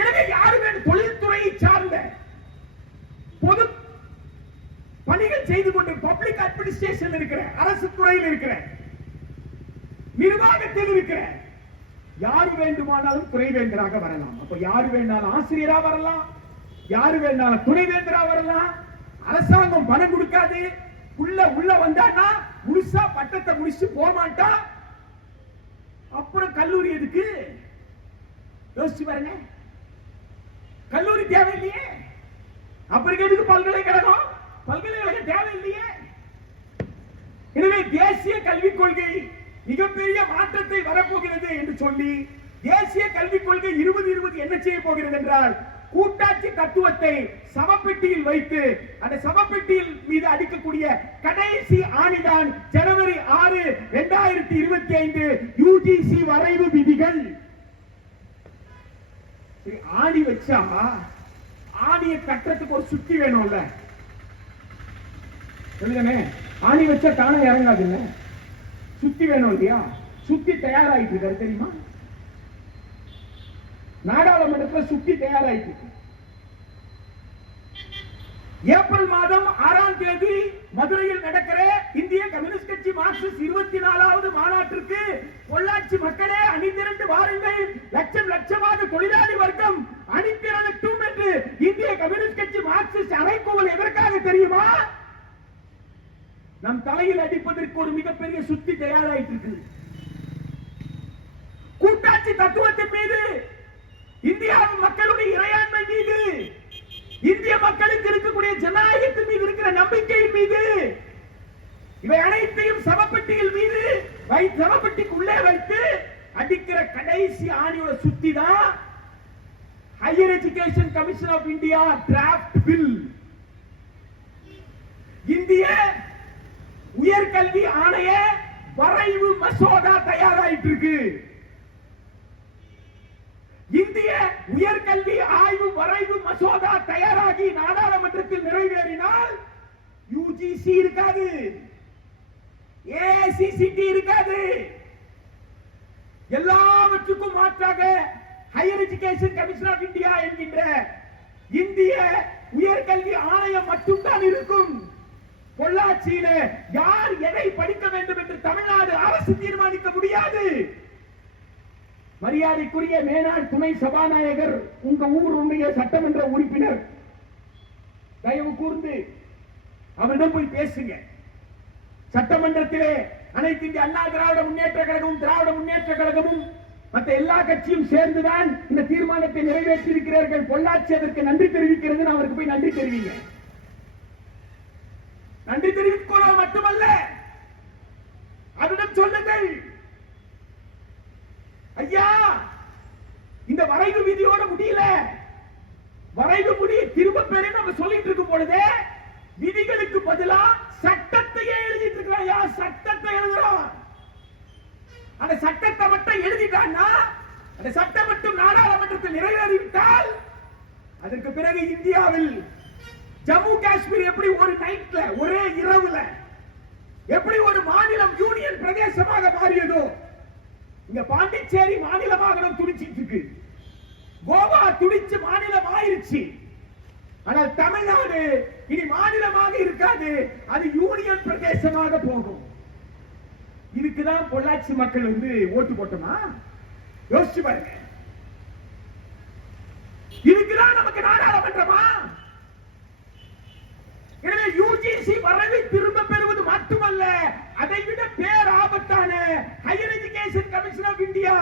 எனவே யாருமே தொழில்துறையை சார்ந்த பொது பணிகள் செய்து கொண்டு பப்ளிக் அட்மினிஸ்ட்ரேஷன் இருக்கிற, அரசு துறையில் இருக்கிற, நிர்வாகத்தில் இருக்கிற யாரு வேண்டுமானாலும் துணைவேந்தராக வரலாம். அப்ப யாரு வேண்டாலும் ஆசிரியரா வரலாம், யாரு வேண்டாலும் துணைவேந்தரா வரலாம். அரசாங்கம் பணம் கொடுக்காது. உள்ள வந்தான்னா முழுசா பட்டத்தை முடிச்சு போமாட்டா. அப்புறம் கல்லூரி எதுக்கு? யோசிச்சு பாருங்க. கல்லூரி தேவையில்லையே, அப்புறம் எதுக்கு பல்கலைக்கழகம்? பல்கலைக்கழகம் தேவையில்லையே. எனவே தேசிய கல்விக் கொள்கை மிகப்பெரிய மாற்றத்தை வரப்போகிறது என்று சொல்லி, தேசிய கல்விக் கொள்கை 2020 என்ன செய்ய போகிறது என்றால், கூட்டாட்சி தத்துவத்தை சவப்பெட்டியில் வைத்து அந்த சவப்பெட்டியில் மீது அடிக்கக்கூடிய கடைசி ஆணிதான் ஜனவரி 6, 2025 யுஜிசி வரைவு விதிகள். ஆணி வச்சா ஆணியை கட்டுறதுக்கு ஒரு சுத்தி வேணும்ல, சொல்லுங்க. ஆணி வச்சா தானே இறங்காது, இல்ல சுத்தி வேணும் இல்லையா? சுத்தி தயாராயிட்டு இருக்காரு தெரியுமா? நாடாளுமன்றத்தில் சுத்தி தயாராயிட்டு இருக்கு. ஏப்ரல் மாதம் 6ஆம் தேதி மதுரையில் நடக்கிற இந்திய கம்யூனிஸ்ட் கட்சி மார்க்சிஸ்ட் 24வது மாநாட்டிற்கு பொள்ளாச்சி மக்களே அணிதிரண்டு வாருங்கள், லட்சம் லட்சமாக தொழிலாளி வர்க்கம் அணிதிரளட்டும் என்று இந்திய கம்யூனிஸ்ட் கட்சி மார்க்சிஸ்ட் அறைகூவல் எதற்காக தெரியுமா? நம் தலையில் அடிப்பதற்கு ஒரு மிகப்பெரிய சுத்தி தயாராயிட்டு இருக்கு. கூட்டாட்சி தத்துவத்தின் மீது, இந்தியாவின் மக்களுடைய இறையாண்மை மீது, இந்திய மக்களுக்கு இருக்கக்கூடிய ஜனநாயகத்தின் மீது இருக்கிற நம்பிக்கையின் மீது, இவை அனைத்தையும் சவப்பெட்டியில் மீது சவப்பெட்டிக்குள்ளே வைத்து அடிக்கிற கடைசி ஆணியோட சுத்தி தான் higher education commission of India draft bill. இந்திய உயர்கல்வி ஆணைய வரைவு மசோதா தயாராயிட்டு இருக்கு. இந்திய உயர்கல்வி ஆய்வு வரைவு மசோதா தயாராகி நாடாளுமன்றத்தில் நிறைவேறினால் யுஜிசி இருக்காது, ஏஐசிசிடி இருக்காது. எல்லாவற்றுக்கும் மாற்றாக higher education commission of India என்கின்ற இந்திய உயர்கல்வி ஆணையம் மட்டும்தான் இருக்கும். பொள்ளாச்சியில யார் எதை படிக்க வேண்டும் என்று தமிழ்நாடு அரசு தீர்மானிக்க முடியாது. மரியாதைக்குரிய மேனாள் துணை சபாநாயகர், உங்க ஊருடைய சட்டமன்ற உறுப்பினர், தயவு கூர்ந்து அவரிடம் போய் பேசுங்க. சட்டமன்றத்திலே அனைத்து இந்திய அண்ணா திராவிட முன்னேற்ற கழகமும் மற்ற எல்லா கட்சியும் சேர்ந்துதான் இந்த தீர்மானத்தை நிறைவேற்றி இருக்கிறார்கள். பொள்ளாச்சி அதற்கு நன்றி தெரிவிக்கிறது. அவருக்கு போய் நன்றி தெரிவிங்க. நன்றி தெரிவித்துக் கொள்வது மட்டுமல்ல, அதனிடம் சொல்லுங்கள், ஐயா இந்த வரைவு விதியோட முடியல, வரைவு முடி திரும்ப பெற நம்ம சொல்லிட்டு இருக்கும் பொழுதே விதிகளுக்கு பதிலா சட்டத்தையே எழுதிட்டு இருக்கிறாயா, சட்டத்தை எழுதுறோம். அந்த சட்டத்தை மட்டும் எழுதிட்டான்னா, அந்த சட்டம் மட்டும் நாடாளுமன்றத்தில் நிறைவேறிவிட்டால், அதற்கு பிறகு இந்தியாவில் ஜம்மு காஷ்மீர் எப்படி ஒரு நைட்ல ஒரே இரவுல எப்படி ஒரு மாநிலம் யூனியன் பிரதேசமாக மாறியதோ, இங்க பாண்டிச்சேரி மாநிலமாக துடிச்சிட்டு இருக்கு, கோவா துடிச்சு மாநிலம் ஆயிருச்சு. ஆனால் தமிழ்நாடு இனி மாநிலமாக இருக்காது, அது யூனியன் பிரதேசமாக போகும். இதுக்குதான் பொள்ளாச்சி மக்கள் ஓட்டு போட்டோமா? யோசிச்சு பாருங்க. இதுக்குதான் நமக்கு நாடாளுமன்றமா? எனவே யுஜிசி வரைவை திரும்ப பெறுவது மட்டுமல்ல, அதை விட பேர் ஆபத்தான higher education commission of India,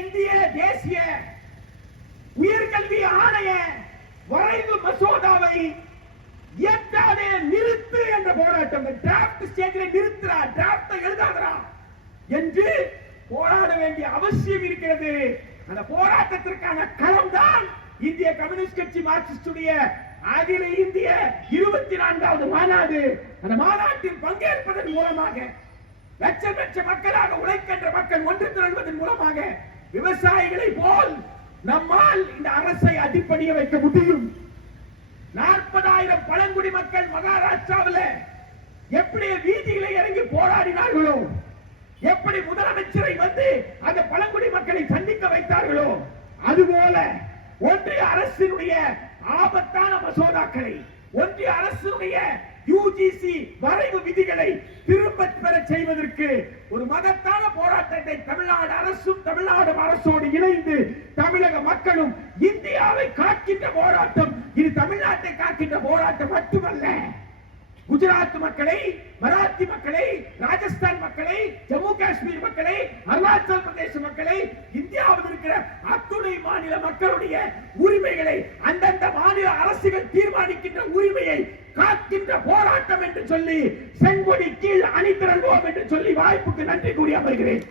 இந்திய தேசிய உயர்கல்வி ஆணைய வரைவு மசோதாவை இயற்றாதே, நிறுத்து என்ற போராட்டம், டிராப்ட் ஸ்டேஜ்ல நிறுத்துறா, டிராப்ட் எழுதாதரா என்று போராட வேண்டிய அவசியம் இருக்கிறது. அந்த போராட்டத்திற்கான களம் தான் இந்திய கம்யூனிஸ்ட் கட்சி மார்க்சிஸ்டுடைய அகில இந்திய 24வது மாநாடு. அந்த மாநாட்டில் பங்கேற்பதன் மூலமாக லட்சம் லட்சம் மக்களாக உழைக்கின்ற மக்கள் ஒன்று திரள்வதன் மூலமாக விவசாயிகளை போல் நம்மால் இந்த அரசை அடிப்படைய வைக்க முடியும். 40,000 பழங்குடி மக்கள் மகாராஷ்டிராவில் எப்படி வீதிகளை இறங்கி போராடினார்களோ, எப்படி முதலமைச்சரை அந்த பழங்குடி மக்களை சந்திக்க வைத்தார்களோ, அதுபோல ஒன்றிய அரசினுடைய ஆபத்தான மசோதாக்களை, ஒன்றிய அரசுடைய யுஜிசி வரைவு விதிகளை திரும்ப பெற செய்வதற்கு ஒரு மகத்தான போராட்டத்தை தமிழ்நாடு அரசும் தமிழ்நாடு அரசோடு இணைந்து தமிழக மக்களும் இந்தியாவை காக்கின்ற போராட்டம், இது தமிழ்நாட்டை காக்கின்ற போராட்டம் மட்டுமல்ல. குஜராத் மக்களை, மராத்தி மக்களை, ராஜஸ்தான் மக்களை, ஜம்மு காஷ்மீர் மக்களை, அருணாச்சல் பிரதேச மக்களை, இந்தியாவில் இருக்கிற அத்துணை மாநில மக்களுடைய உரிமைகளை அந்தந்த மாநில அரசுகள் தீர்மானிக்கின்ற உரிமையை காக்கின்ற போராட்டம் என்று சொல்லி செங்கொடி கீழ் அணி திரள்வோம் என்று சொல்லி வாய்ப்புக்கு நன்றி கூறி அமர்கிறேன்.